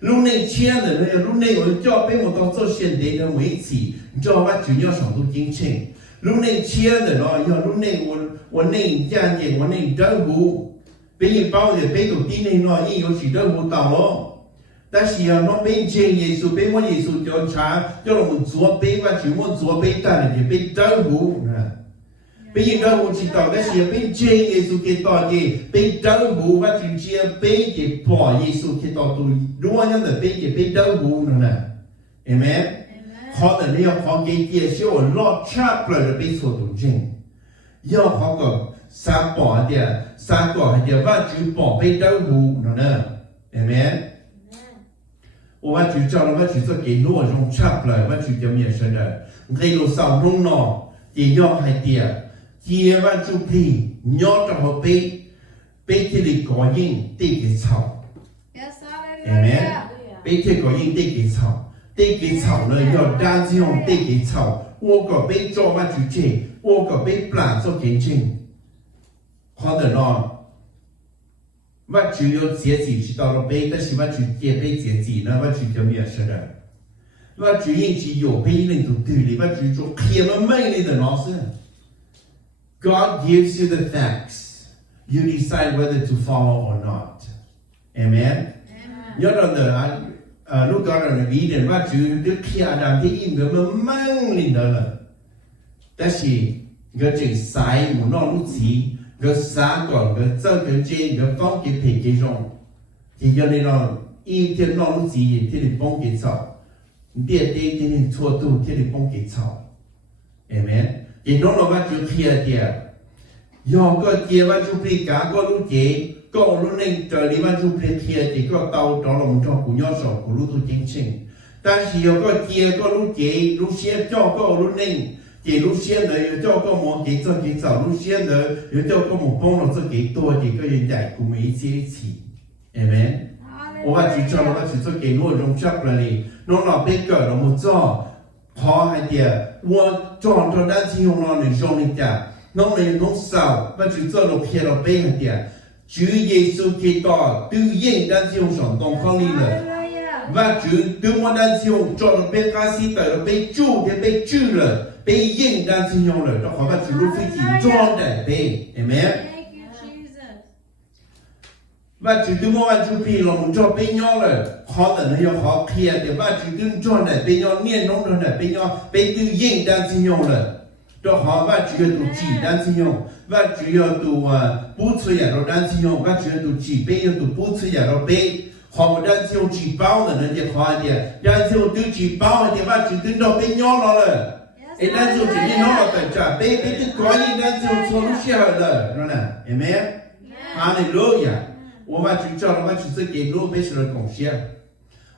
lúc này chia để lúc này ở cho pi một tàu cho hiện để nó mấy chỉ cho ba chữ nhỏ sản xuất chính trị lúc này chia để nó giờ lúc nàyวันนี้จานเย็นวันนี้เจ้าหูเป็นยังเป้าเดี๋ยวเป็นตัวที่ในน้อยยิ่ง有许多หูต่อ但是啊，那边见耶稣，被我耶稣叫查，叫我们做背吧，就我做背单的，被照顾啊。被人照顾知道，但是被见耶稣给到的，被照顾，我就接被的把耶稣给到都，如果样的被照顾了呢，amen。好的，你要好给介绍我老差不了的被错动静，要好个三把的，三个还得我就把被照顾了呢，amen。我就叫了，我就做给诺用差不了，我就叫面生的。给有上中呢，也要还点，接完就配，鸟着好背，背起来高音得给草，哎咩？背起高音得给草，得给草呢要单子用得给草，我个背做我就这，我个背不烂做给正，好的呢。我只有自己知道了背，但是我只接背自己呢，我只叫面试的。我只引起有背人都对的，我只做开了门里的老师。God gives you the facts, you decide whether to follow or not. Amen. 要让的啊， lúc đó là vì đến và chữ đức khi Adam thì im người mà mang lên đó làแต่สิก็จึงสายหมู่นอกลูกสีก็สาก่อนก็เจ้าก็เจนก็ฟ้องเก็บเพจเกจงที่ยอนในนอนอีเทียนนอกลูกสีที่ได้ป้องเกจสอบเดียดเด็กที่ได้ชั่วตู้ที่ได้ป้องเกจสอบเอเมนอีน้องเราว่าจุดเคลียร์เดียยอก็เจียว่าจุดปริกาก็รู้เจก็รู้ในเจอที่ว่าจุดเพจเคลียร์เจก็เตาตอนเราจอกูย่อสอบกูรู้ตัวจริงจริงแต่สิยอก็เจียก็รู้เจรู้เสียจ่อก็รู้ในchỉ lúc xưa đấy有叫个么给做给找lúc xưa đấy有叫个么帮了这给多几个人在cùng一起，amen。我話只做我只做給我用着了哩，我老別個我冇做，好係啲我做做單詞用了你用你家，我們用手，我只做了偏了別係啲，主耶穌基督對應單詞用上當方面了。và chữ từ một đàn siêu cho nó bên ca sĩ tới nó bên chu thì bên chữ rồi bên yên đàn siêu nhau rồi đó họ và chữ lúc phi chỉ cho để bên amen và chữ từ một đàn chữ phi là muốn cho bên nhau rồi họ là nó họ kia thì và chữ từ cho để bên nhau niên nó để bên nhau bên từ yên đàn siêu nhau rồi đó họ và chữ từ chỉ đàn siêu nhau và chữ từ bút suy rồi đàn siêu nhau và chữ từ chỉ bên từ bút suy rồi bên họ một đàn siêu chỉ bao là nó chỉ họ thì đàn siêu từ chỉ bao thì ba chỉ từ đó bên nhau nó rồi, cái đàn siêu chỉ bên nhau là tại trả bên từ có gì đàn siêu số lúc xưa rồi, nó nè, amen, hallelujah, 我把主叫了，我只是给路被神的贡献，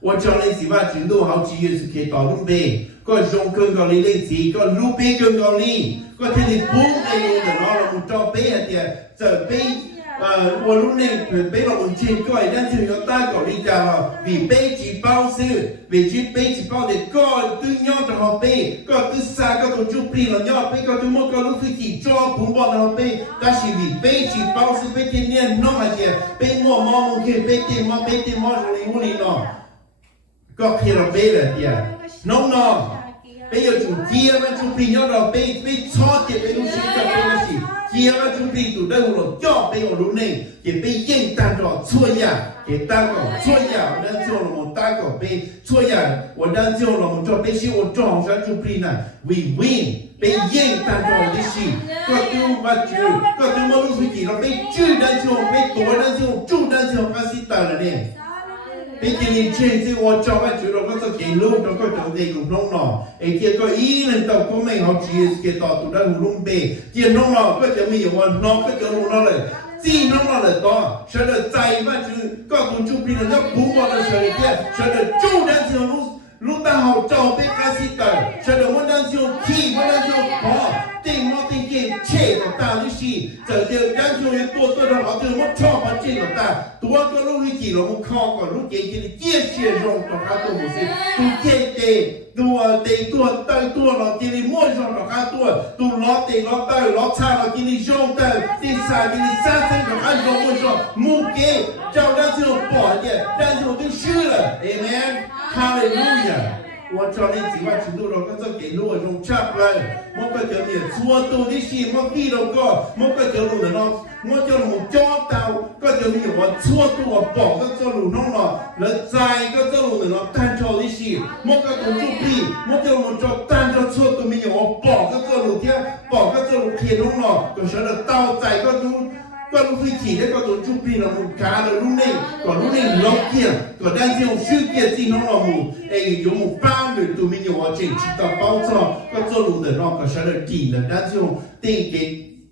我叫你是把主路好几月是可以到路边，个用更高的力气，个路边更高力，个天天不给用的，然后我们找边一点，这边。我lúc này bây giờ mình chỉ coi đang chịu chúng ta có lý do vì bây chỉ bao sự vì chỉ bây chỉ bao để coi từ nhau từ họ bây coi từ xa coi từ chụp hình là nhau bây coi từ một coi lúc chỉ cho bốn bọn họ bây ta chỉ vì bây chỉ bao sự bây thiên nhiên nó mà chỉ bây mua mò một khi bây tiền mò rồi nó có khi là bây là gì nó bây giờ chủ chia với chụp hình nhau rồi bây cho tiền bây lúc chỉ cho bây là gì chia với chúng ta tụi đây rồi cho bây giờ lúc này chỉ bây yên tan rồi xua nhà chỉ ta có xua nhà đang cho là một ta có bây xua nhà và đang cho là một cho bây siêu cho cho chúng ta này we win bây yên tan rồi cái gì có tiêu và chữ có tiêu mà lúc gì nó bây chữ đang cho bây tối đang cho chủ đang cho phát sinh ta là nè bây giờ nhìn trên thì tôi cho các chú nó có cái lúc nó có chỗ gì cũng nông nọ, ấy kia có ý lên tàu của mình họ chỉ cái tàu tụi nó luôn bề, kia nông nọ có chỗ mình họ nó có chỗ nó là, gì nông nọ là to, sau đó chạy mà chú có tụi chú pin nó bung vào nó sau kia, sau đó chú đang chịu lúc ta học cho bên cái gì tới, sau đó muốn đang chịu khi muốn đang chịu bỏ, tiền kia chế của ta như gì, giờ giờ đang chịu những tôi đó họ từ muốn cho phát triển của ta, tôi có lúc như chỉ là muốn kho còn lúc kia chia sẻ rộng cho các tôi một sự, tôi chế tệ tôi nó chỉ mua rộng cho các tôi lót tệ lót tay lót xa nó chỉ rộng tay, chỉ xa xanh cho các tôi mua rộng, mua kế, cháu đang chịu bỏ đi, đang chịu tôi sửa, amen, hallelujah. 我叫你几万程度了，我这给路用插来，我个叫你做到的事，我记到个，我个叫路的咯，我叫路抓到，个叫你我做到我บอก个叫路弄了，了在个叫路的咯，单做的事，我个做主笔，我叫路做单做做到没有我บอก个叫路天，บอก个叫路天弄了，个说了到在个路。ก็รู้วิธีแล้วก็ตัวจุปีเราหมู่การเรารู้นี่ก็รู้นี่ล็อกเกียร์ก็ได้ที่เราชื่อเกียร์ที่น้องเราหมู่ไอ้ยงหมู่บ้านหรือตัวมีอยู่ว่าเจนชิตาเป้าจ้อก็จะรู้แต่เราก็ใช้ได้ดีนะได้ที่เราติ้งเก็บ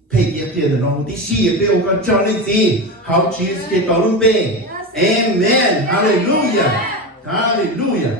เพย์เกียร์เกียร์แต่น้องที่ชี้ไปเราก็จอนี่สิเขาชี้สเก็ตต่อรุ่นเป้เอเมนฮาเลลูยาฮาเลลูยา